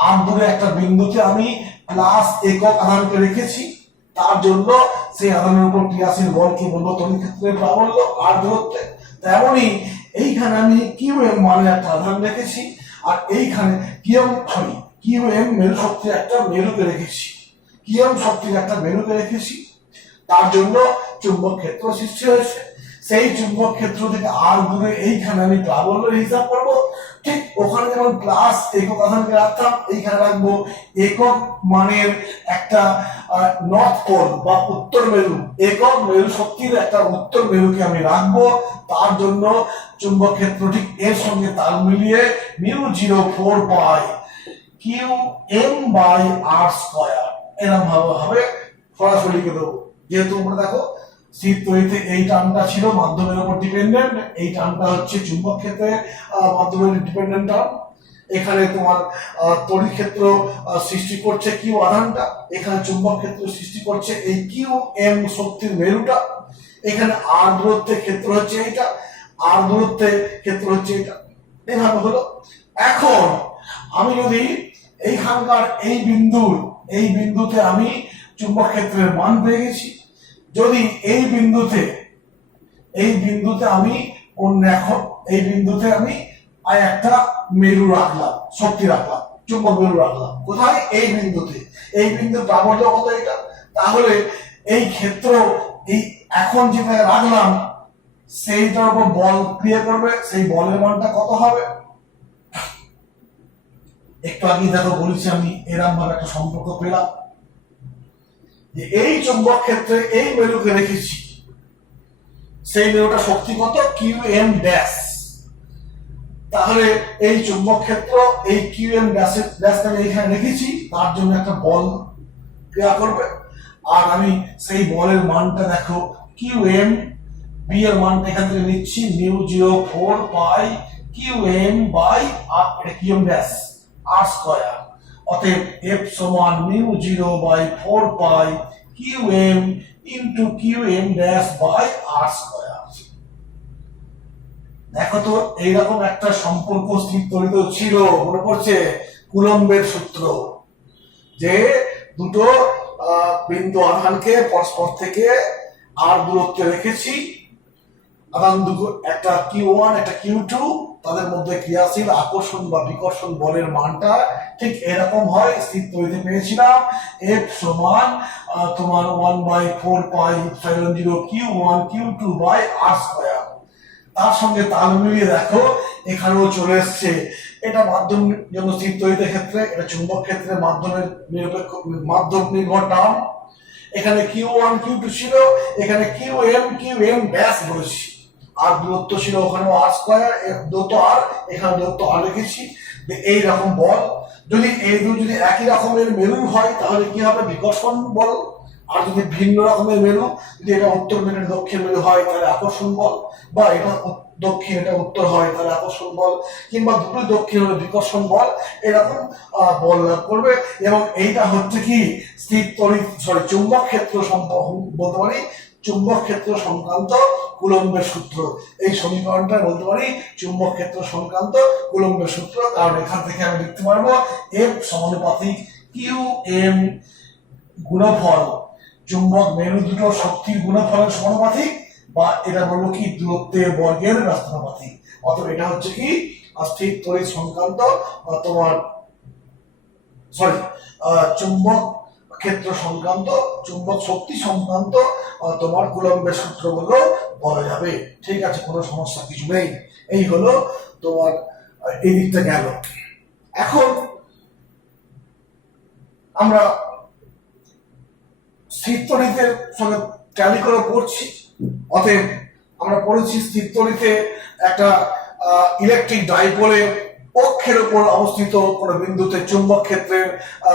আর দূরে একটা বিন্দুতে আমি প্লাস একক আধানকে রেখেছি, তার জন্য সেই আধানের উপর ক্রিয়াশীল বলকে বলবো তড়িৎ ক্ষেত্রের প্রাবল্য আর দূরত্বে। তেমনই এইখানে আমি কিউ এম মানে একটা আধান রেখেছি, আর এইখানে কিউ এম মেরু শক্তির একটা মেরুকে রেখেছি, কিউ এম শক্তির একটা মেরুকে রেখেছি, তার জন্য চুম্বক ক্ষেত্র সৃষ্টি হয়েছে। সেই চুম্বক ক্ষেত্র থেকে আর দূরে এইখানে আমি প্রাবল্যের হিসাব করবো, ঠিক ওখানে যেমন প্লাস একক আধানকে রাখতাম, এইখানে রাখবো একক মানের একটা নর্থ পোল বা উত্তর মেরু, একক মেরু শক্তির একটা উত্তর মেরুকে আমি রাখবো, তার জন্য চুম্বক ক্ষেত্র ঠিক এর সঙ্গে তাল মিলিয়ে μ0 pi Q M by R square এরকম ভাবে সরাসরি লিখে দেবো। যেহেতু আমরা দেখো স্থির তড়িতে এই টার্মটা ছিল মাধ্যমের উপর ডিপেন্ডেন্ট, এই টার্মটা হচ্ছে চুম্বক ক্ষেত্রে মাধ্যমের ডিপেন্ডেন্ট টার্ম। এখানে তোমার তড়িৎ ক্ষেত্র সৃষ্টি করছে কিউ আধানটা, এখানে চুম্বক ক্ষেত্র সৃষ্টি করছে এই কিউ এম শক্তির মেরুটা, এখানে আর দূরত্বের ক্ষেত্র হচ্ছে এইটা, আর দূরত্বের ক্ষেত্র হচ্ছে এটা, এভাবে হলো। এখন আমি যদি এইখানকার এই বিন্দুতে আমি চুম্বক ক্ষেত্রের মান পেয়ে গেছি, যদি এই বিন্দুতে আমি এই বিন্দুতে আমি একটা মেরু রাখলাম, শক্তি রাখলাম, চুম্বক মেরু রাখলাম কোথায়, এই বিন্দুতে। এই বিন্দুর প্রাবল্য কত এটা, তাহলে এই ক্ষেত্র এই এখন যেটা রাখলাম সেইটার উপর বল ক্রিয়া করবে, সেই বলের মানটা কত হবে। একটু আগে দেখো বলেছি আমি এরকম ভাবে একটা সম্পর্ক পেলাম যে এই চুম্বক ক্ষেত্রে এই মেরুকে রেখেছি, সেই মেরুটা শক্তি কত, কিউ এম ড্যাশ। তাহলে এই চুম্বক ক্ষেত্র এই কিউ এম ড্যাশটাকে এইখানে রেখেছি, তার জন্য একটা বল ক্রিয়া করবে। আর আমি সেই বলের মানটা দেখো কিউ এম, বি এর মানটা এখান থেকে নিচ্ছি mu 0.4 pi Q M by R, এটা Q M dash R square. অতএব এফ সমান mu 0/4 pi Q M into Q M dash by R square. দেখো তো এইরকম একটা সম্পর্ক স্থির তরিত ছিল, মনে পড়ছে কুলম্বের সূত্র, যে দুটো বিন্দু আধানকে পরস্পর থেকে আর দূরত্বে রেখেছি, আধান দুটো একটা Q1 একটা Q2, তাদের মধ্যে ক্রিয়াশীল আকর্ষণ বা বিকর্ষণ বলের মানটা ঠিক এরকম হয়। স্থির তরিতে পেয়েছিলাম F সমান তোমার 1/4 pi epsilon 0 Q1 Q2 by R square. তার সঙ্গে তাল মিলিয়ে দেখো এখানেও চলে এসছে, এটা মাধ্যম জন্য স্থির তরিতের ক্ষেত্রে, এটা চুম্বক ক্ষেত্রে মাধ্যমের নিরপেক্ষ মাধ্যম নির্ভর টার্ম। এখানে Q1 Q2 ছিল, এখানে QM ব্যাস বলেছি, আর দূরত্ব ছিল ওখানে আর স্কয়ার, দূরত্ব আর, এখানে দূরত্ব আর রেখেছি। এই রকম বল যদি এই দুটো যদি একই রকমের মেরু হয় তাহলে কি হবে, বিকর্ষণ বল। আর যদি ভিন্ন রকমের মেরু, যদি এটা উত্তর মেরু দক্ষিণ মেরু হয় তাহলে আকর্ষণ বল, বা এটা দক্ষিণ এটা উত্তর হয় তাহলে আকর্ষণ বল, কিংবা দুটো দক্ষিণ হলে বিকর্ষণ বল, এরকম বল লাভ করবে। এবং এইটা হচ্ছে কি স্থির তড়িৎ চুম্বক ক্ষেত্র সম্পর্ক বলতে পারি, চুম্বক ক্ষেত্র সংক্রান্ত কুলম্বের সূত্র। এই সমীকরণটা বলতে পারি চুম্বক ক্ষেত্র সংক্রান্ত কুলম্বের সূত্র, কারণ এখান থেকে আমি লিখতে পারবো এফ সমানুপাতিক কিউ এম গুণফল চুম্বক মেরু দুটো শক্তির গুণফলের সমানুপাতিক, বা এটা বলবো কি দূরত্বের বর্গের ব্যস্তানুপাতিক। অথবা এটা হচ্ছে কি স্থির তড়িৎ সংক্রান্ত তোমার চুম্বক ক্ষেত্র সংক্রান্ত, চুম্বক শক্তি সংক্রান্ত তোমার কুলম্বের সূত্র বলে বলা যাবে। ঠিক আছে, কোনো সমস্যা কিছু নেই। এই হলো তোমার এই দিকটা গেল। এখন আমরা স্থির তড়িতের সঙ্গে ট্যালি করে পড়ছি। অতএব আমরা পড়েছি স্থির তড়িতে একটা ইলেকট্রিক ডাইপোলের অক্ষের উপর অবস্থিত কোন বিন্দুতে চুম্বক ক্ষেত্রের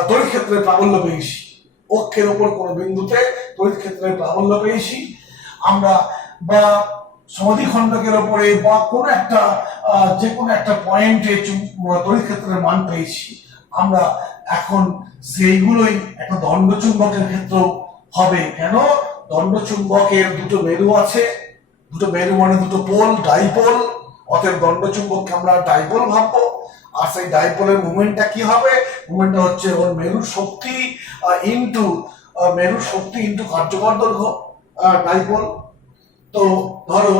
তড়িৎ ক্ষেত্রের প্রাবল্য পেয়েছি, অক্ষের উপর কোন বিন্দুতে তড়িৎ ক্ষেত্রের প্রাবল্য পেয়েছি আমরা, বা সমাধিখণ্ডকের উপরে বা কোনো একটা যে কোনো একটা পয়েন্টে তড়িৎ ক্ষেত্রের মান পেয়েছি আমরা। এখন সেইগুলোই একটা দণ্ড চুম্বকের ক্ষেত্র হবে। কেন, দণ্ড চুম্বকের দুটো মেরু আছে, দুটো মেরু মানে দুটো পোল, ডাইপোল। অতএব দণ্ড চুম্বককে আমরা ডাইপোল ভাববো। আর সেই ডাইপোলের মুভমেন্টটা কি হবে, মুভমেন্টটা হচ্ছে ওর মেরুর শক্তি ইন্টু কার্যকর দৈর্ঘ্য ডাইপোল। তো ধরো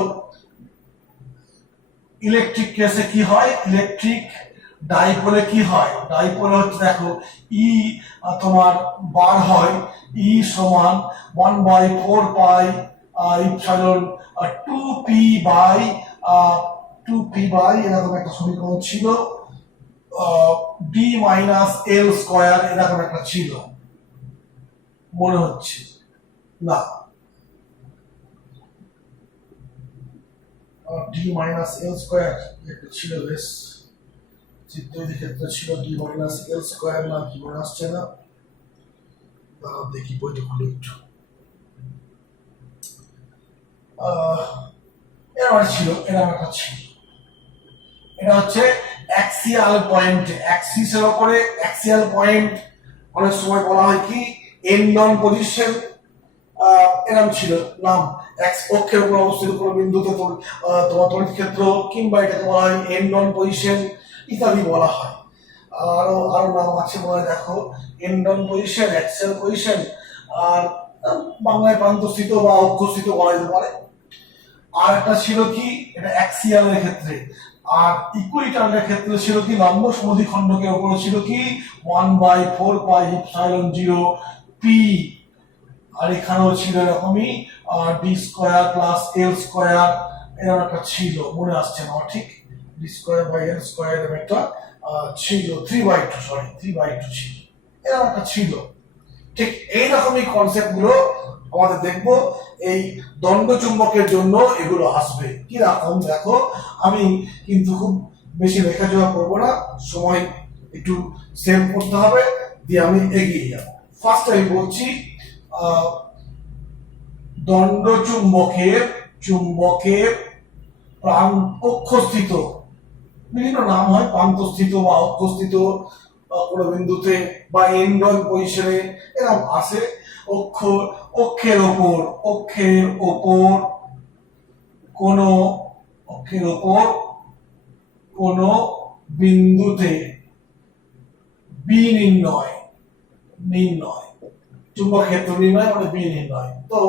ইলেকট্রিক কেসে কি হয়, ইলেকট্রিক ডাইপোলে কি হয়, ডাইপোলে হচ্ছে দেখো ই তোমার বার হয় ই সমান 1/4 পাই ইপসিলন 2p বাই এরকম একটা সমীকরণ ছিল, বি মাইনাস এল স্কয়ার এরকম একটা ছিল মনে হচ্ছে, না ডি মাইনাস এল স্কয়ার একটা ছিল, বেশ চিত্তবিধি ক্ষেত্রে ছিল ডি মাইনাস এল স্কয়ার, না কি মনে আসছে না, দেখি বইটা খুলে একটু। এরকম ছিল, এরকম একটা ছিল। এটা হচ্ছে অ্যাক্সিয়াল পয়েন্ট, অ্যাক্সিসের উপরে অ্যাক্সিয়াল পয়েন্ট অনেক সময় বলা হয় কি এন্ড অন পজিশন, এরকম ছিল নাম। অক্ষের উপর অবস্থিত কোনো বিন্দুতে তোমার তড়িৎ ক্ষেত্র, কিংবা এটাকে বলা হয় এন্ড অন পজিশন ইত্যাদি বলা হয়। আরো নাম আছে মনে হয়, দেখো end on position, axial position, আর বাংলায় প্রান্তস্থিত বা অক্ষস্থিত বলা যেতে পারে। আর একটা ছিল কি, এটা অ্যাক্সিয়ালের ক্ষেত্রে, আর ইকুইটারের ক্ষেত্রে ছিল কি লম্ব সমদ্বিখণ্ডকের উপরে ছিল কি 1/4πε0 পি, আর এখানেও ছিল এরকমই D square plus L square, এরকম একটা ছিল, মনে আসছে না ঠিক, D square by L square এরকম একটা ছিল, 3/2, সরি 3/2 ছিল, এরকম একটা ছিল। ঠিক এইরকমই কনসেপ্ট গুলো আমাদের দেখবো এই দণ্ড চুম্বকের জন্য, এগুলো আসবে কি রকম দেখো। আমি কিন্তু খুব বেশি লেখাজোড়া করবো না, সময় একটু সেভ করতে হবে, দিয়ে আমি এগিয়ে যাবো। ফার্স্ট আমি বলছি দণ্ড চুম্বকের অক্ষস্থিত, বিভিন্ন নাম হয়, প্রান্তস্থিত বা অক্ষস্থিত কোনো বিন্দুতে বা এন্ড অন পজিশনে এরকম আসে। অক্ষের ওপর কোন বিন্দুতে বি নির্ণয়, চুম্বক ক্ষেত্র নির্ণয় মানে বি নির্ণয়। তো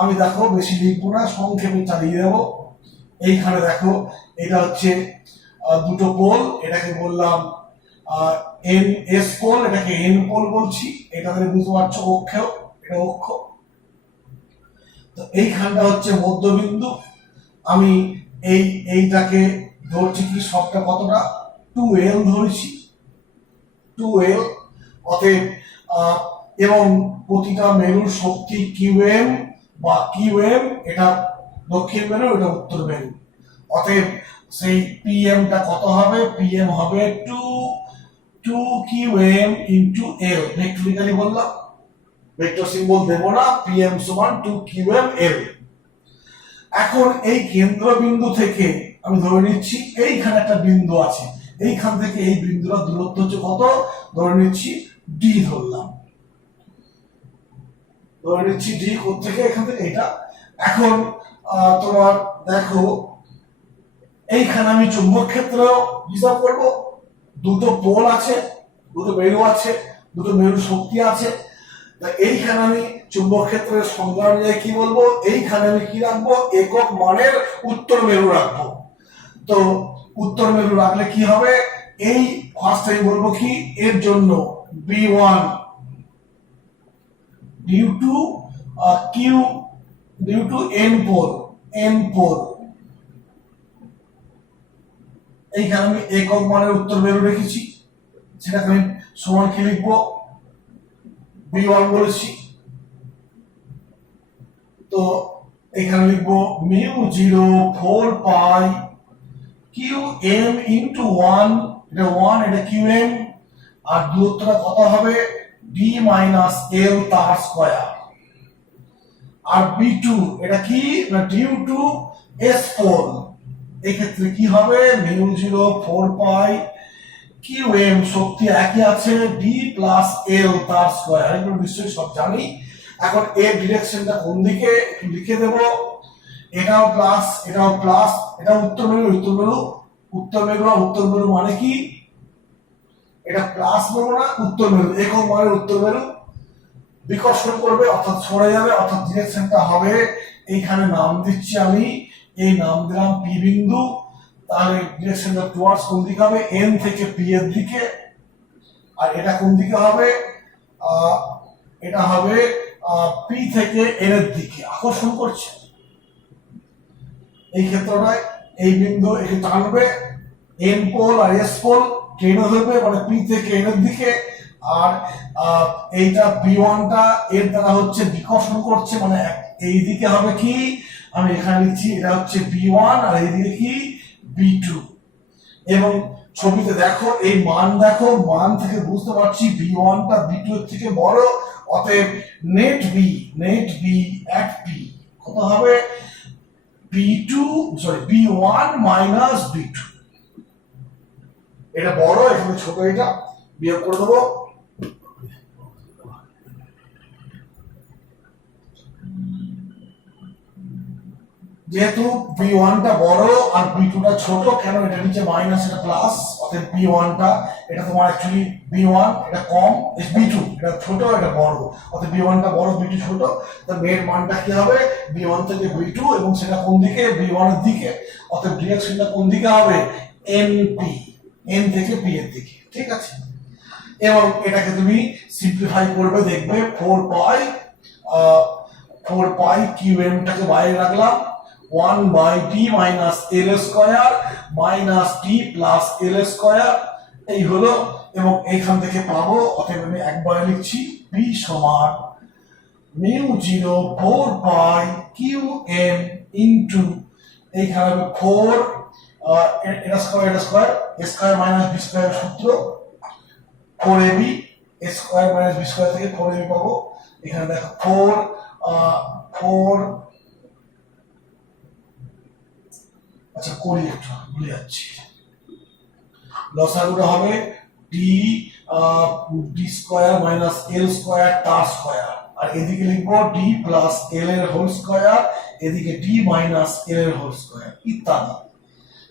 আমি দেখো বেশি লিখবো না, সংক্ষেপে চালিয়ে দেবো। এইখানে দেখো এটা হচ্ছে দুটো পোল, এটাকে বললাম এন এস পোল, এটাকে এন পোল বলছি, এটা বুঝতে পারছো অক্ষ, এটা অক্ষ। তো এইখানটা হচ্ছে মধ্যবিন্দু, আমি এইটাকে ধরছি কি, সবটা কতটা 2l ধরেছি, 2l, অতএব এবং প্রতিটা মেরুর শক্তি কিউএম বা কিউএম, এটা দক্ষিণ মেরু, এটা উত্তর মেরু, অতএব সেই পিএমটা কত হবে, পিএম হবে 2 কিউএম ইনটু এল, ভেক্টরিক্যালি বললাম, ভেক্টর সিম্বল দেব না, পিএম সমান 2 কিউএম এল। এখন এই কেন্দ্রবিন্দু থেকে আমি ধরে নিচ্ছি এইখানে একটা বিন্দু আছে, এইখান থেকে এই বিন্দুর দূরত্ব হচ্ছে কত, ধরে নিচ্ছি ডি, ধরে নিচ্ছি ডি, থেকে এখান থেকে এটা। এখন তোমার দেখো এইখানে আমি চুম্বক ক্ষেত্র হিসাব করব, দুটো পোল আছে, দুটো মেরু আছে, দুটো মেরু শক্তি আছে। এইখানে আমি চুম্বক ক্ষেত্রের সংজ্ঞা অনুযায়ী কি বলবো, এইখানে আমি কি রাখবো, একক মানের উত্তর মেরু রাখবো। তো উত্তর মেরু রাখলে কি হবে, এই ফার্স্ট আমি বলবো কি, এর জন্য B1 due to n pole, এইখানে আমি একক মানের উত্তর মেরু রেখেছি, সেটাকে আমি সমান কি লিখবো, B1 বলেছি। তো এখানে লিখবো μ0 4π qm ইনটু 1, এটা 1, এটা qm, আর দূরত্বটা কত হবে d মাইনাস l তার স্কয়ার। আর B2 এটা কি, না ডিউ টু s পোল, এই ক্ষেত্রে কি হবে μ0 4π qm, শক্তি একই আছে, d প্লাস l তার স্কয়ার, এগুলো নিশ্চয়ই সব জানি। এখন এর ডিরেকশনটা কোন দিকে একটু লিখে দেব, এটাও প্লাস, এটাও প্লাস, এটা উত্তর মেরু মানে কি, এটা প্লাস বলবো না, উত্তর মেরু, একক মানে উত্তর মেরু, বিকর্ষণ করবে অর্থাৎ সরে যাবে, অর্থাৎ ডিরেকশনটা হবে, এইখানে নাম দিচ্ছি আমি, এই নাম দিলাম পি বিন্দু, তাহলে ডিরেকশনটা টুয়ার্ডস কোন দিকে হবে, এন থেকে পি এর দিকে, আর এটা কোন দিকে হবে, এটা হবে পি থেকে এন এর দিকে আকর্ষণ করছে। এই ক্ষেত্রটায় এই বিন্দু একে টানবে, এন পোল আর এস পোল ট্রেনে ধরবে, মানে পি থেকে এন এর দিকে, আর এইটা B1টা এর দ্বারা হচ্ছে বিকর্ষণ করছে, মানে এই দিকে হবে কি, আমি এখানে লিখছি এটা হচ্ছে B1 আর এই দিকে কি B2। এবং ছবিতে দেখো এই মান, দেখো মান থেকে বুঝতে পারছি B1টা B2 এর থেকে বড়, অতএব নেট বি এট P কত হবে, B1 মাইনাস B2, এটা বড়, এখানে ছোট, এটা বিয়োগ করে দেবো। যেহেতু B1 টা বড় আর B2 টা ছোট, কেন এটা নিচে মাইনাস এটা প্লাস, অতএব B1 টা এটা তোমার অ্যাকচুয়ালি B1 এটা কম, B2 এটা ছোট এটা বড়, অতএব B1 টা বড় B2 ছোট, তো এর মানটা কি হবে B1 থেকে B2 এবং সেটা কোন দিকে B1 এর দিকে, অতএব ডিরেকশনটা কোন দিকে হবে NP, N থেকে P এর দিকে, ঠিক আছে। এবং এটাকে তুমি সিম্পলিফাই করবে, দেখবে 4 পাই QM টাকে বাইরে রাখলাম, 1/d minus L square minus d plus L square, এই হলো। এবং এইখান থেকে পাবো, অতএব আমি একবারে লিখছি B সমান μ0 4 পাই QM ইনটু এইখানে হবে 4 এটা স্কয়ার মাইনাস b স্কয়ার সূত্র 4ab square minus b square থেকে 4ab পাবো। এখানে দেখো 4 আচ্ছা করি একটু ভুলে যাচ্ছি, লসাগুটা হবে d square minus l square তার স্কয়ার, আর এদিকে লিখবো d প্লাস l এর হোল স্কয়ার, এদিকে d মাইনাস l এর হোল স্কয়ার ইত্যাদি।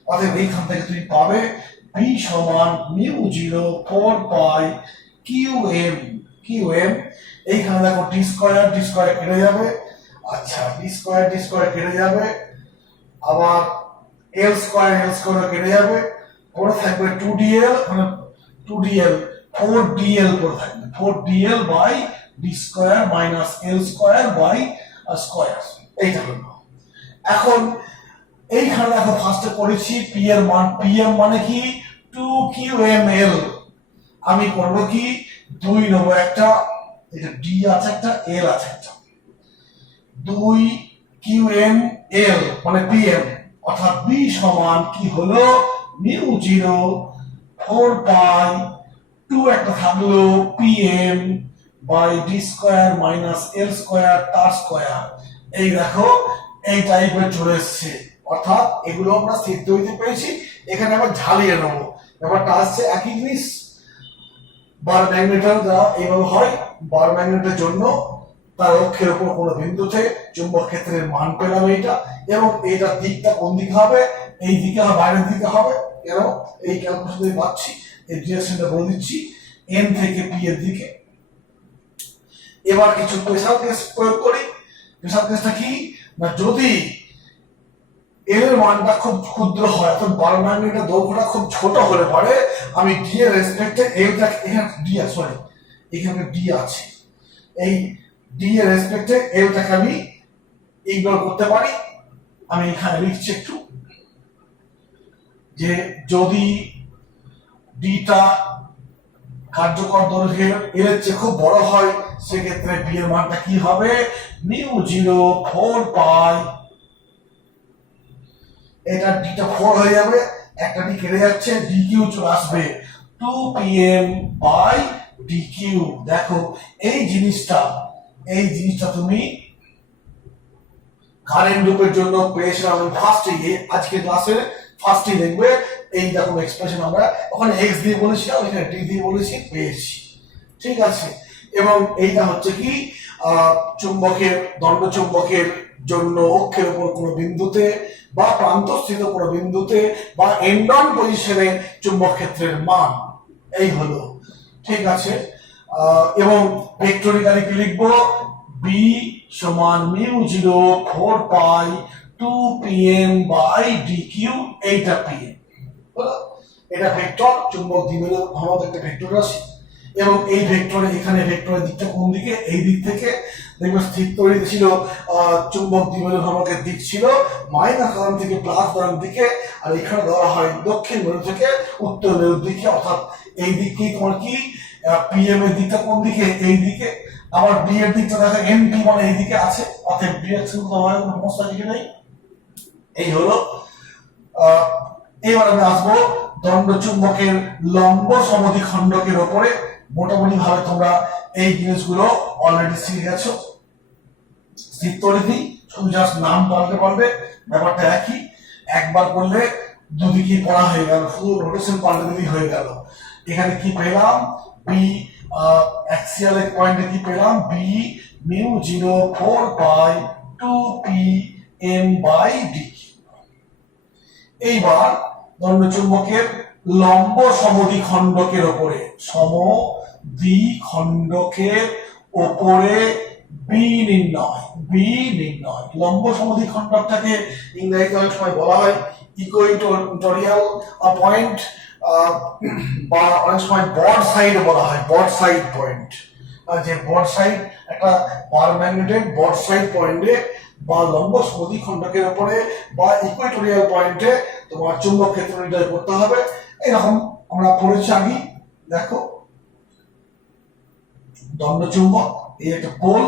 অতএব এইখান থেকে তুমি পাবে b সমান μ0 4 পাই QM, এইখানে দেখো d স্কয়ার কেটে যাবে, আচ্ছা d স্কয়ার কেটে যাবে, আবার l স্কয়ার কেটে যাবে, পড়ে থাকবে 2dl, মানে 2dl 4dl পড়ে থাকবে, 4dl by d square minus l square by square, এইটা হলো। এখন এইখানে দেখো ফার্স্টে করেছি p এর মান, pm মানে কি 2qml, আমি করব কি 2 নেব একটা, এটা d আছে একটা l আছে একটা, 2qml মানে pm, অর্থাৎ b সমান কি হলো μ0 4 পাই 2 একটা থাকলো pm by d square minus l square তার স্কয়ার। এই দেখো এই টাইপের চলে এসেছে, অর্থাৎ এগুলো আমরা সিদ্ধ হইতে পেরেছি। এখানে আবার ঝালিয়ে নেবো, ব্যাপারটা আসছে একই জিনিস। বার ম্যাগনেটার যা এইভাবে হয়, বার ম্যাগনেটের জন্য তার অক্ষের উপর কোনো বিন্দুতে চুম্বক ক্ষেত্রের মান পেলাম এইটা, এবং এইটার দিকটা কোন দিকে হবে, এই দিকে বাইরের দিকে হবে, এবং এই ক্যালকুলেশন পাচ্ছি, এই ডিরেকশনটা বলে দিচ্ছি এন থেকে পি এর দিকে। এবার কিছু প্রেসার কেস প্রয়োগ করি। প্রেসার কেসটা কি না, যদি এল এর মানটা খুব ক্ষুদ্র হয়, অর্থাৎ বার ম্যাগনেটের দৈর্ঘ্যটা খুব ছোট হলে পরে আমি ডি এর রেসপেক্টে এলটাকে, এখানে ডি আছে, সরি এখানে ডি আছে, এই ডি এর রেসপেক্টে এলটাকে আমি ইগনোর করতে পারি। আমি এখানে লিখছি একটু যে যদি ডিটা কার্যকর দৈর্ঘ্যের এর চেয়ে খুব বড় হয়, সেক্ষেত্রে বি এর মানটা কি হবে μ0 4 পাই, এটা ডিটা 4 হয়ে যাবে, একটা ডি কেটে যাচ্ছে, dq চলে আসবে 2pm বাই dq। দেখো এই জিনিসটা তুমি কারেন্ট লুপের জন্য পেয়েছিলাম ফার্স্টে, আজকে ক্লাসে ফার্স্টে দেখবে এই রকম এক্সপ্রেশন আমরা ওখানে x দিয়ে বলেছিলাম, এখানে d দিয়ে বলেছি, পেয়েছি, ঠিক আছে। এবং এইটা হচ্ছে কি চুম্বকের দণ্ড চুম্বকের জন্য অক্ষের উপর কোনো বিন্দুতে বা প্রান্তস্থিত কোনো বিন্দুতে বা এন্ড অন পজিশনে চুম্বক ক্ষেত্রের মান, এই হলো, ঠিক আছে। এবং ভেক্টরিক্যালি কি লিখবো, b সমান μ0 4 পাই 2pm বাই dq, এইটা pm হলো, এটা ভেক্টর, চুম্বক দ্বিমেরু ভ্রামক একটা ভেক্টর রাশি। এবং এই ভেক্টরে এখানে ভেক্টরের দিকটা কোন দিকে, এই দিক থেকে দেখবে স্থির তৈরি ছিল, চুম্বক দ্বিমেরু ভ্রামকের দিক ছিল মাইনাস ধরান থেকে প্লাস ধরান দিকে, আর এখানে ধরা হয় দক্ষিণ মেরু থেকে উত্তর মেরুর দিকে, অর্থাৎ এই দিকেই তোমার কি পিএম এর দিকটা কোন দিকে, এই দিকে, আবার বি এর দিকটা দেখা এনপি মানে এই দিকে আছে, অতএব ডিরেকশন তোমার কোনো সমস্যা কিছু নেই। এই হলো। এবার আমি আসবো দণ্ড চুম্বকের লম্ব সমদ্বিখণ্ডকের উপরে। মোটামুটি ভাবে তোমরা এই জিনিসগুলো অলরেডি শিখে গেছো, স্থির তরিধি শুধু জাস্ট নাম পাল্টে পাল্টে, ব্যাপারটা একই, একবার করলে দুদিকে পড়া হয়ে গেল, শুধু রোটেশন পাল্টে দিলেই হয়ে গেল। এখানে কি পেলাম, বি অ্যাক্সিয়াল পয়েন্টে কি পেলাম, B μ0 4 pi 2p m by D. এইবার দণ্ডচুম্বকের লম্ব সমদ্বিখণ্ডকের ওপরে বি নির্ণয়। লম্ব সমদ্বিখণ্ডকটাকে ইংরেজিতে অনেক সময় বলা হয় ইকুয়েটোরিয়াল পয়েন্ট, বা অনেক সময় বর্ড সাইড বলা হয়, বর্ড সাইড পয়েন্ট। যে বর্ড সাইড একটা পারম্যাগনেটেড বর্ড সাইড পয়েন্টে বা লম্ব সমদ্বিখণ্ডকের উপরে বা ইকুয়েটোরিয়াল পয়েন্টে তোমার চুম্বক ক্ষেত্র নির্ণয় করতে হবে। এরকম আমরা পড়েছি আগে। দেখো দণ্ডচুম্বক, এই একটা পোল,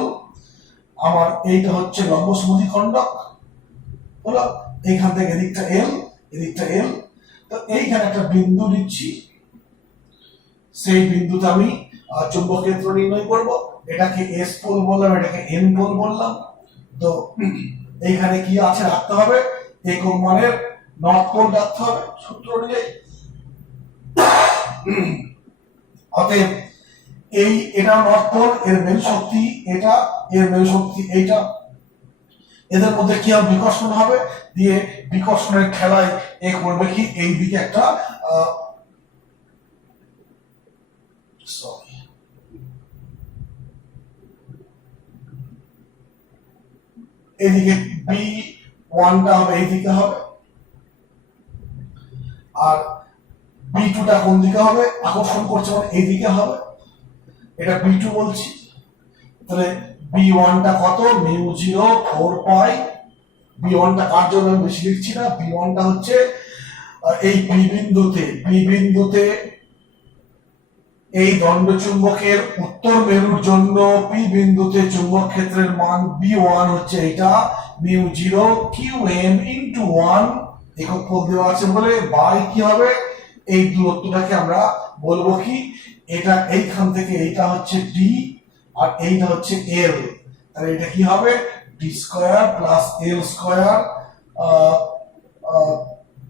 আমার এইটা হচ্ছে লম্ব সমদ্বিখণ্ডক হলো, এইখান থেকে এদিকটা এল, তো এইখানে একটা বিন্দু নিচ্ছি, সেই বিন্দুতে আমি চুম্বক ক্ষেত্র নির্ণয় করব। এটাকে এস পোল বললাম, এটাকে এন পোল বললাম। তো এইখানে কি আছে রাখতে হবে, একক মানের নর্থ পোল রাখতে হবে সূত্র অনুযায়ী। অতএব এটা নর্থ পোল, এর মেরু শক্তি এটা, এর মেরু শক্তি এইটা, এদের মধ্যে কি হবে বিকর্ষণ হবে, দিয়ে বিকর্ষণের খেলায় এ করবে কি এই দিকে একটা এদিকে বি ওয়ানটা হবে এইদিকে হবে, আর বি টুটা কোন দিকে হবে, আকর্ষণ করছে মানে এইদিকে হবে, এটা বি টু বলছি। তাহলে বি ওয়ানটা কত, μ0 4 পাই। বি ওয়ানটা কার জন্য আমি বেশি লিখছি না, বি ওয়ানটা হচ্ছে এই বি বিন্দুতে এই দণ্ডচুম্বকের উত্তর মেরুর জন্য পি বিন্দুতে চুম্বক ক্ষেত্রের মান B1 হচ্ছে এটা μ0 qm * 1 একক পোল দেওয়া আছে বলে বাই কি হবে, এই দূরত্বটাকে আমরা বলবো কি, এটা এইখান থেকে এইটা হচ্ছে d আর এইটা হচ্ছে l, তাহলে এটা কি হবে d² + l²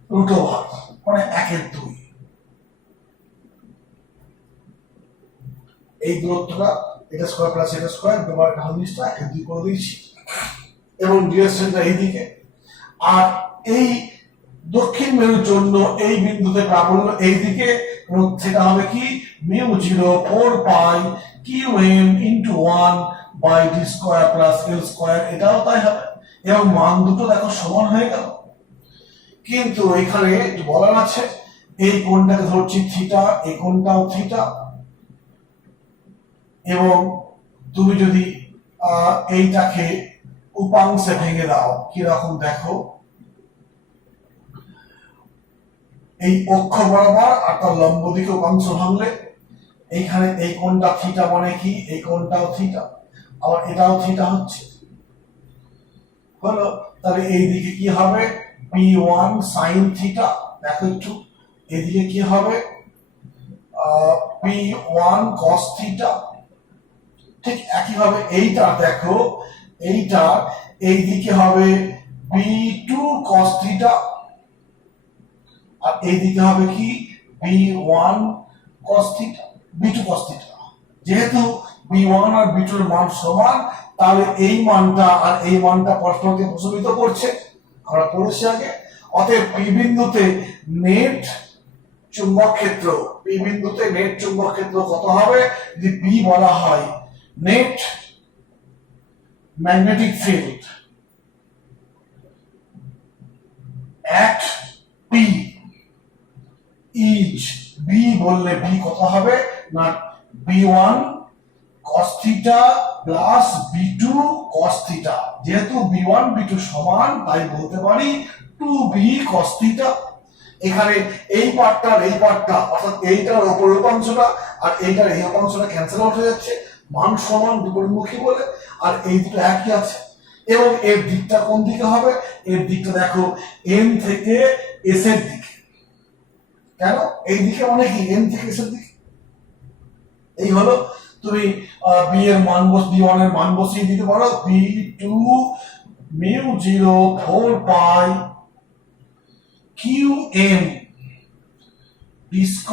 √, মানে 1/2। এই দূরত্বটা এটা স্কয়ার প্লাস এটা স্কয়ার দুবার এটা হলিসটা 1/2 করে দিয়েছি, এবং ডিরেকশনটা এইদিকে। আর এই দক্ষিণ মেরুর জন্য এই বিন্দুতে প্রাবল্য এইদিকে, এবং সেটা হবে কি μ0 4 qm * 1 d² + l², এটাও তাই হবে, এবং মান দুটো দেখো সমান হয়ে গেল। কিন্তু এখানে একটু বলার আছে, এই কোণটাকে ধরছি থিটা, এই কোণটাও থিটা, এবং তুমি যদি এইটাকে উপাংশে ভেঙে দাও কিরকম দেখো, এই অক্ষ বরাবর আর তার লম্ব দিকে উপাংশ ভাঙলে এইখানে এই কোণটা থিটা মানে কি, এই কোণটাও থিটা, আবার এটাও থিটা হচ্ছে হলো। তাহলে এই দিকে কি হবে b1 sin থিটা, দেখো একটু এদিকে কি হবে b1 cos থিটা। ঠিক একইভাবে এইটা দেখো, এইটা এইদিকে হবে b2 cos থিটা, আর এইদিকে হবে কি b1 cos theta, b2 cos theta. যেহেতু b1 আর b2 এর মান সমান, তাহলে এই মানটা আর এই মানটা পরস্পরকে প্রশমিত করছে, আমরা পড়েছি আগে। অতএব p বিন্দুতে নেট চুম্বক ক্ষেত্র, p বিন্দুতে নেট চুম্বক ক্ষেত্র কত হবে, যদি p বলা হয় net magnetic field at p is b বললে b কত হবে না b1 cos theta plus b2 cos theta. যেহেতু b1 b2 সমান, তাই বলতে পারি 2b cos থিটা। এখানে এই পার্টটা আর এই পার্টটা, অর্থাৎ এইটার উপর উপাংশটা আর এইটার এই উপাংশটা ক্যান্সেল আউট হয়ে যাচ্ছে, মান সমান বিপরীতমুখী বলে, আর এই দুটো একই আছে। এবং এর দিকটা কোন দিকে হবে, এর দিকটা দেখো n থেকে s এর দিকে। কেন এই দিকে মানে কি, n থেকে s এর দিকে। এই হলো, তুমি b এর মান b1 এর মান বসিয়ে দিতে পারো, b2 μ0 4 qm d² +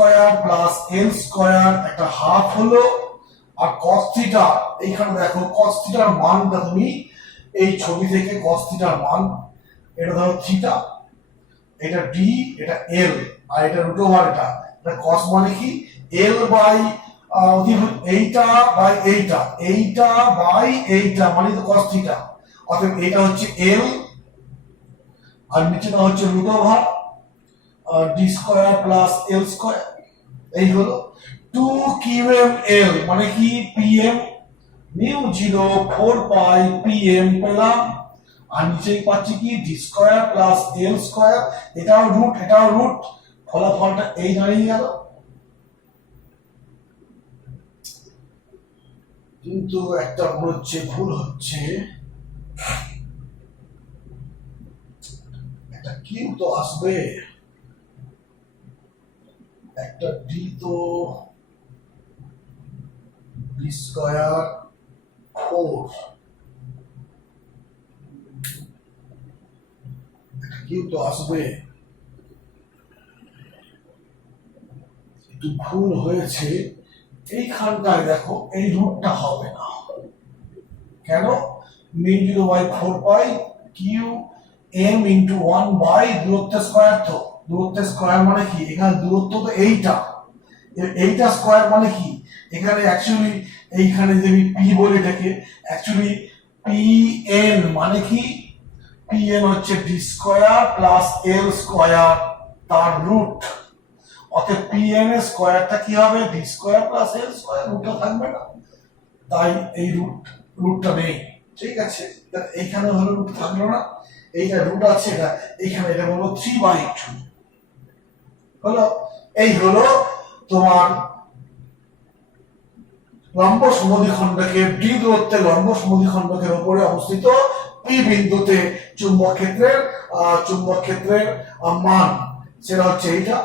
l² একটা হাফ হলো, আর cos থিটা এইখানে দেখো cos থিটার মানটা তুমি এই ছবি থেকে cos থিটার মান, এটা ধরো থিটা, এটা ডি, এটা এল, আর এটা রুট ওভার এটা cos মানে কি এল বাই এইটা বাই এইটা, এইটা বাই এইটা মানে তো cos থিটা। অতএব এটা হচ্ছে এল আর নিচেটা হচ্ছে root over D square plus L square. এই হলো 2qml মানে কি pm মিউ 0 4 পাই pm পেলাম, আর নিচেই পাচ্ছি কি D square plus L square, এটাও রুট, ফলাফলটা এই দাঁড়িয়ে গেল। কিন্তু একটা ভুল হচ্ছে, একটা কিউ তো আসবে, একটা ডি তো ডি স্কয়ার 4, একটা কিউ তো আসবে। একটু ভুল হয়েছে এইখানটায়, দেখো এই রুটটা হবে না কেন, mu 0 by 4 pi Q m into 1 by দূরত্বের স্কয়ার। তো দূরত্বের স্কয়ার মানে কি, এখানে দূরত্ব তো এইটা স্কয়ার মানে কি, এখানে অ্যাকচুয়ালি এইখানে যদি আমি পি বলি এটাকে, অ্যাকচুয়ালি পি এন মানে কি, পি এন হচ্ছে D square plus L square তার রুট। অতএব পি এন এর স্কয়ারটা কি হবে, D square plus L square, রুটটা থাকবে না, তাই এই রুটটা নেই। ঠিক আছে, এইখানে হলো রুট থাকলো না, এইটা রুট আছে, এটা এইখানে, এটা বলবো 3/2 হলো। এই হলো তোমার লম্ব সমদ্বিখণ্ডকের ডি দূরত্বে লম্ব সমদ্বিখণ্ডকের উপরে অবস্থিত পি বিন্দুতে চুম্বক ক্ষেত্রের মান, সেটা হচ্ছে এইটা।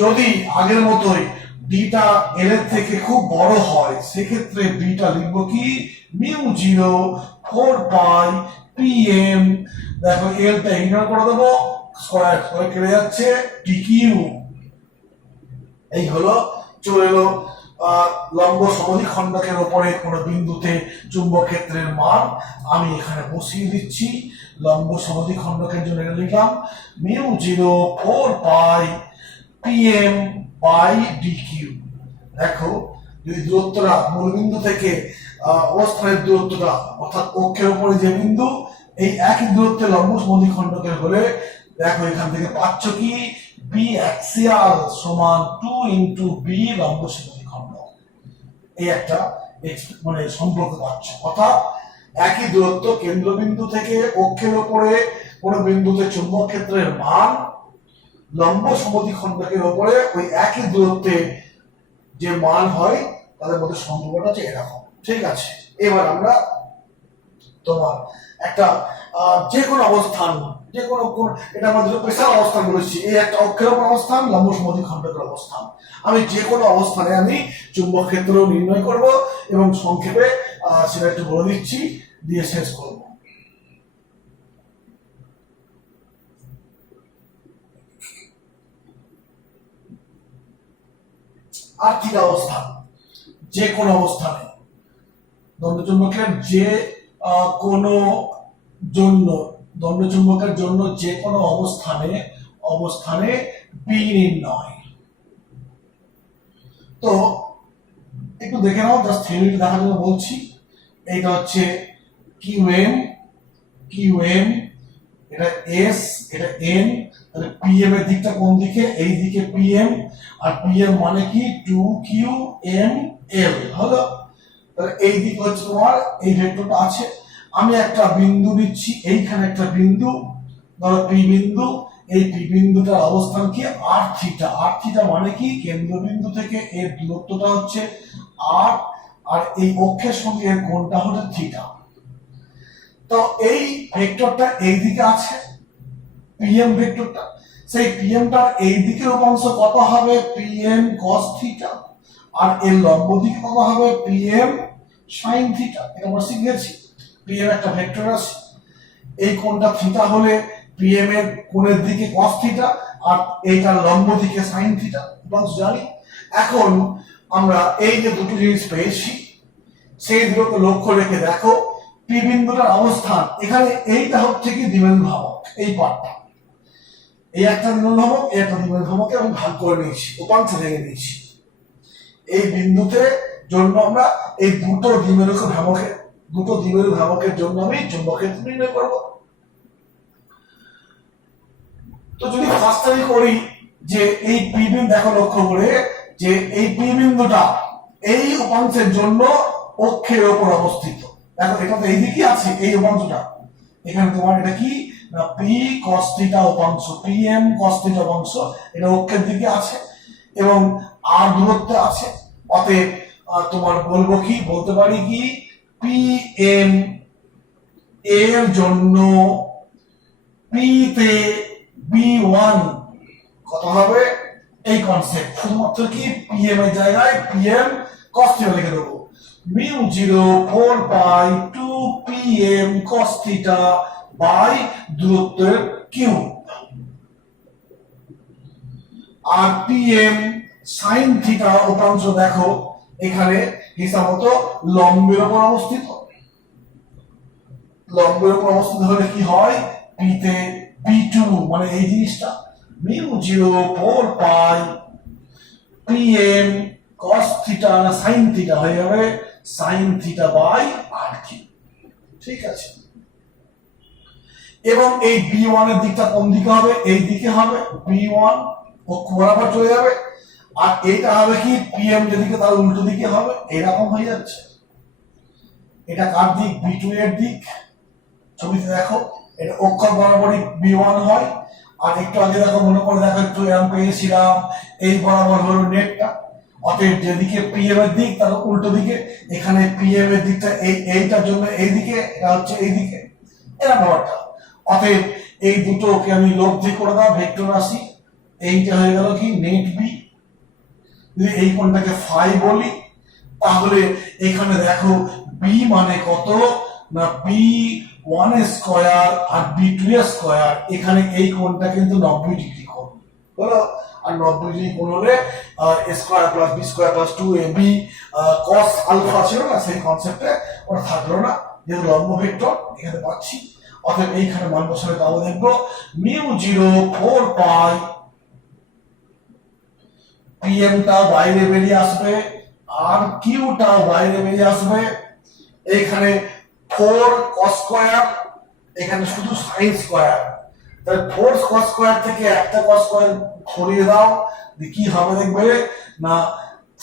যদি আগের মতোই ডিটা এল এর থেকে খুব বড় হয়, সেক্ষেত্রে ডিটা লিখবো কি মিউ 0 4 পাই পিএম, দেখো এলটা ইগনোর করে দেবো, স্কয়ার কেটে যাচ্ছে ডি কিউ। এই হলো, চলে এলো লম্ব সমদ্বিখণ্ডকের উপরে কোন বিন্দুতে চুম্বক ক্ষেত্রের মান। আমি এখানে বসিয়ে দিচ্ছি, লম্ব সমদ্বিখণ্ডকের জন্য এটা লিখলাম mu 0 4 pi pm by dq। দেখো যদি দূরত্বটা মূলবিন্দু থেকে অবস্থানের দূরত্বটা, অর্থাৎ অক্ষের উপরে যে বিন্দু, এই একই দূরত্বে লম্ব সমদ্বিখণ্ডকের হলে, দেখো এখান থেকে পাচ্ছ কি বি অ্যাক্সিয়াল সমান 2 ইনটু বি লম্ব সমদ্বিখণ্ডক, এই একটা মানে সম্পর্ক পাচ্ছ। অর্থাৎ একই দূরত্ব কেন্দ্রবিন্দু থেকে অক্ষের উপরে কোন বিন্দুতে চুম্বক ক্ষেত্রের মান, লম্ব সমদ্বিখণ্ডকের উপরে ওই একই দূরত্বে যে মান হয়, তাদের মধ্যে সম্পর্কটা হচ্ছে এরকম। ঠিক আছে, এবার আমরা তোমার একটা যে কোনো অবস্থান, যে কোনো এটা আমাদের পেশার অবস্থান বলেছি, এই একটা অক্ষের উপর অবস্থান, লম্ব সমদ্বিখণ্ডকের অবস্থান, আমি যে কোনো অবস্থানে আমি চুম্বক ক্ষেত্র নির্ণয় করব, এবং সংক্ষেপে সেটা একটু বলে দিচ্ছি, দিয়ে শেষ করব। আর্থিক অবস্থান, যে কোনো অবস্থানে দণ্ডচুম্বকের যে কোনো জন্য, দণ্ডচুম্বকের জন্য যে কোনো অবস্থানে বি নির্ণয়। তো একটু দেখে নাও, জাস্ট থিওরি দেখার জন্য বলছি। এইটা হচ্ছে কিউএম, এটা এস, এটা এন, তাহলে পিএম এর দিকটা কোন দিকে, এই দিকে পিএম, আর পিএম মানে কি 2qml হলো। তাহলে এই দিক হচ্ছে তোমার এই ভেক্টরটা আছে, আমি একটা বিন্দু নিচ্ছি, এইখানে একটা বিন্দু, ধরো পি বিন্দু, এই পি বিন্দুটার অবস্থান কি আর থিটা, আর থিটা মানে কি কেন্দ্রবিন্দু থেকে এর দূরত্বটা হচ্ছে আর, আর এই অক্ষের সঙ্গে এর কোণটা হচ্ছে থিটা। তো এই ভেক্টরটা এই দিকে আছে, পিএম ভেক্টরটা, সেই পিএমটার এই দিকের উপাংশ কত হবে পিএম cos থিটা, আর এর লম্ব দিকে কত হবে পিএম sin থিটা। এটা আমরা শিখেছি, পিএম একটা ভেক্টর আছে, এই কোণটা থিটা হলে পিএম এর কোণের দিকে cos থিটা, আর এইটার লম্ব দিকে sin থিটা, উপাংশ জানি। এখন আমরা এই যে দুটো জিনিস পেয়েছি, সেই দুটোকে লক্ষ্য রেখে দেখো পি বিন্দুটার অবস্থান এখানে, এইটা হচ্ছে কি দ্বিমেরু ভ্রামক, এই পার্টটা, এই একটা দ্বিমেরু ভ্রামক, এই একটা দ্বিমেরু ভ্রামকে আমি ভাগ করে নিয়েছি, উপাংশে ভেঙে নিয়েছি। এই বিন্দুতে জন্য আমরা এই দুটো দ্বিমেরু ভ্রামকের জন্য আমি চুম্বক ক্ষেত্র নির্ণয় করব। তো যদি ফার্স্ট আমি করি যে এই পি বিন্দু, দেখো লক্ষ্য করে যে এই পি বিন্দুটা এই উপাংশের জন্য অক্ষের উপর অবস্থিত। দেখো এটা তো এইদিকে আছে, এই উপাংশটা এখানে তোমার এটা কি না পি cos থিটা উপাংশ, pm cos থিটা উপাংশ, এটা অক্ষের দিকে আছে এবং r দূরত্বে আছে। অতএব তোমার বলবো কি, বলতে পারি কি pm এর জন্য p তে b1 কত হবে, এই কনসেপ্ট। শুধুমাত্র কি pm এর জায়গায় pm cos থিটা লিখে দেবো, mu0 4 pi 2 pm cos theta by দূরত্বের কিউব। আর pm sin থিটা উপাংশ দেখো এখানে হিসাব মতো লম্বের উপর অবস্থিত। লম্বের উপর অবস্থিত হলে কি হয়, p তে b2 মানে এই জিনিসটা mu0 4 pi pm cos theta না sin থিটা হয়ে যাবে sin theta by r cube. ঠিক আছে, এবং এই b1 এর দিকটা কোন দিকে হবে, এই দিকে হবে, b1 অক্ষ বরাবর চলে যাবে। আর এটা হবে কি pm যেদিকে তার উল্টো দিকে হবে, এরকম হয়ে যাচ্ছে। এটা কার দিক, b2 এর দিক। ছবিতে দেখো এটা অক্ষ বরাবরই b1 হয়। আর একটু আগে দেখো, মনে করে দেখো একটু এরকম পেয়েছিলাম, এই বরাবর হলো নেটটা। অতএব যেদিকে pm এর দিক তার উল্টো দিকে, এখানে pm এর দিকটা এইটার জন্য এইদিকে, এটা হচ্ছে এইদিকে, এরা ব্যাপারটা। অতএব এই দুটোকে আমি লব্ধি করে দাও ভেক্টর রাশি, এইটা হয়ে গেল কি নেট বি। যদি এই কোণটাকে ফাই বলি তাহলে এখানে দেখো বি মানে কত না b1 স্কয়ার আর b2 স্কয়ার, এখানে এই কোণটা কিন্তু 90 ডিগ্রি কোণ হলো। আর 90 ডিগ্রি কোণ হলে square plus B square plus 2ab cos alpha ছিল না, সেই কনসেপ্টে ওটা থাকলো না, যেহেতু লম্ব ভেক্টর এখানে পাচ্ছি। অতএব এইখানে মান বসালে পাবো, দেখবো mu0 4 পাই pm টা বাইরে বেরিয়ে আসবে আর কিউ টা বাইরে বেরিয়ে আসবে। এখানে 4 cos স্কয়ার, এখানে শুধু sin স্কয়ার, তাহলে 4 cos স্কয়ার থেকে একটা cos স্কয়ার সরিয়ে দাও, কি হবে দেখবে না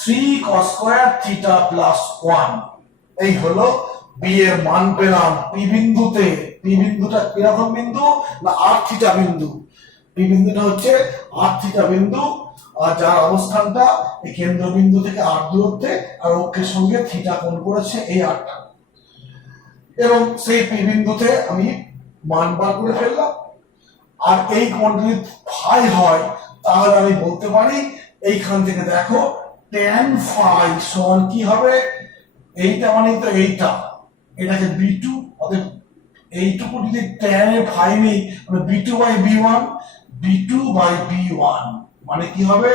3 cos স্কয়ার থিটা প্লাস 1। এই হলো b এর মান পেলাম পি বিন্দুতে। পি বিন্দুটা কিরকম বিন্দু না r থিটা বিন্দু। পি বিন্দুটা হচ্ছে r থিটা বিন্দু, আর যার অবস্থানটা এই কেন্দ্রবিন্দু থেকে r দূরত্বে আর অক্ষের সঙ্গে থিটা কোণ করেছে এই rটা। এবং সেই পি বিন্দুতে আমি মান বার করে ফেললাম। আর এই কোণ যদি ফাই হয় তাহলে আমি বলতে পারি এইখান থেকে দেখো tan ফাই সমান কি হবে, এইটা মানে তো এইটা, এটাকে b2। অতএব এইটুকু যদি tan এ ফাই নেই মানে b2 by b1, b2 by b1 মানে কি হবে,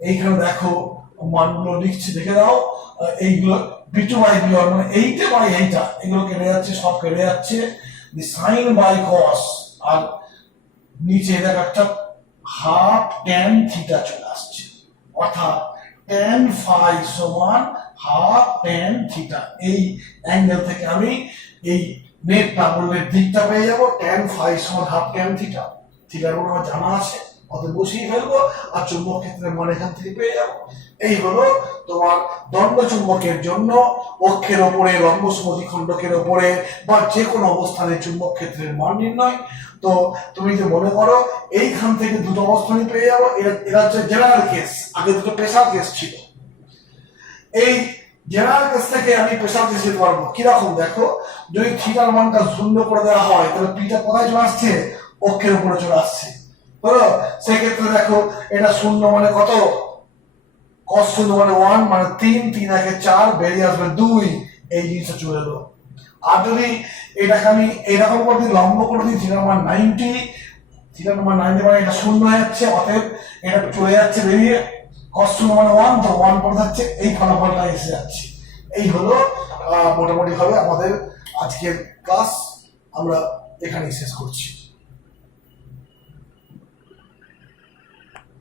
এইখানে দেখো মানগুলো লিখছি দেখে দাও, এইগুলো b2 বাই b1 মানে এইটা বাই এইটা, এগুলো কেটে যাচ্ছে, সব কেটে যাচ্ছে, sin বাই cos, আর নিচে দেখো একটা হাফ tan থিটা চলে আসছে। অর্থাৎ tan ফাই সমান হাফ tan থিটা। এই অ্যাঙ্গেল থেকে আমি এই নেট প্রাবল্যের দিকটা পেয়ে যাবো, tan ফাই সমান হাফ tan থিটা। থিটার গুণ আমার জানা আছে, অতএব বসিয়ে ফেলবো আর চুম্বক ক্ষেত্রের মান এখান থেকে পেয়ে যাবো। এই হলো তোমার দণ্ড চুম্বকের জন্য অক্ষের ওপরে, লম্ব সমদ্বিখণ্ডকের ওপরে বা যে কোনো অবস্থানে চুম্বক ক্ষেত্রের মান নির্ণয়। তো তুমি যে মনে করো এইখান থেকে দুটো অবস্থানই পেয়ে যাবো, এরা হচ্ছে জেনারেল কেস, আগে দুটো স্পেশাল কেস ছিল। এই জেনারেল কেস থেকে আমি স্পেশাল কেস দিতে পারবো কিরকম, দেখো যদি থিটার মানটা শূন্য করে দেওয়া হয় তাহলে পিটা কোথায় চলে আসছে, অক্ষের উপরে চলে আসছে। বলো সেক্ষেত্রে দেখো এটা শূন্য মানে কত, cos শূন্য মানে 1 মানে 3, 3 একে 4 বেরিয়ে আসবে 2, এই জিনিসটা চলে এলো। আর যদি এটাকে আমি এরকম করে দিই, লম্ব করে দিই, থিটার মান 90, থিটার মান 90 মানে এটা শূন্য হয়ে যাচ্ছে, অতএব এটা চলে যাচ্ছে বেরিয়ে, cos শূন্য মানে 1, তো 1 পড়ে যাচ্ছে, এই ফলাফলটা এসে যাচ্ছে। এই হলো মোটামুটি ভাবে আমাদের আজকের ক্লাস আমরা এখানেই শেষ করছি।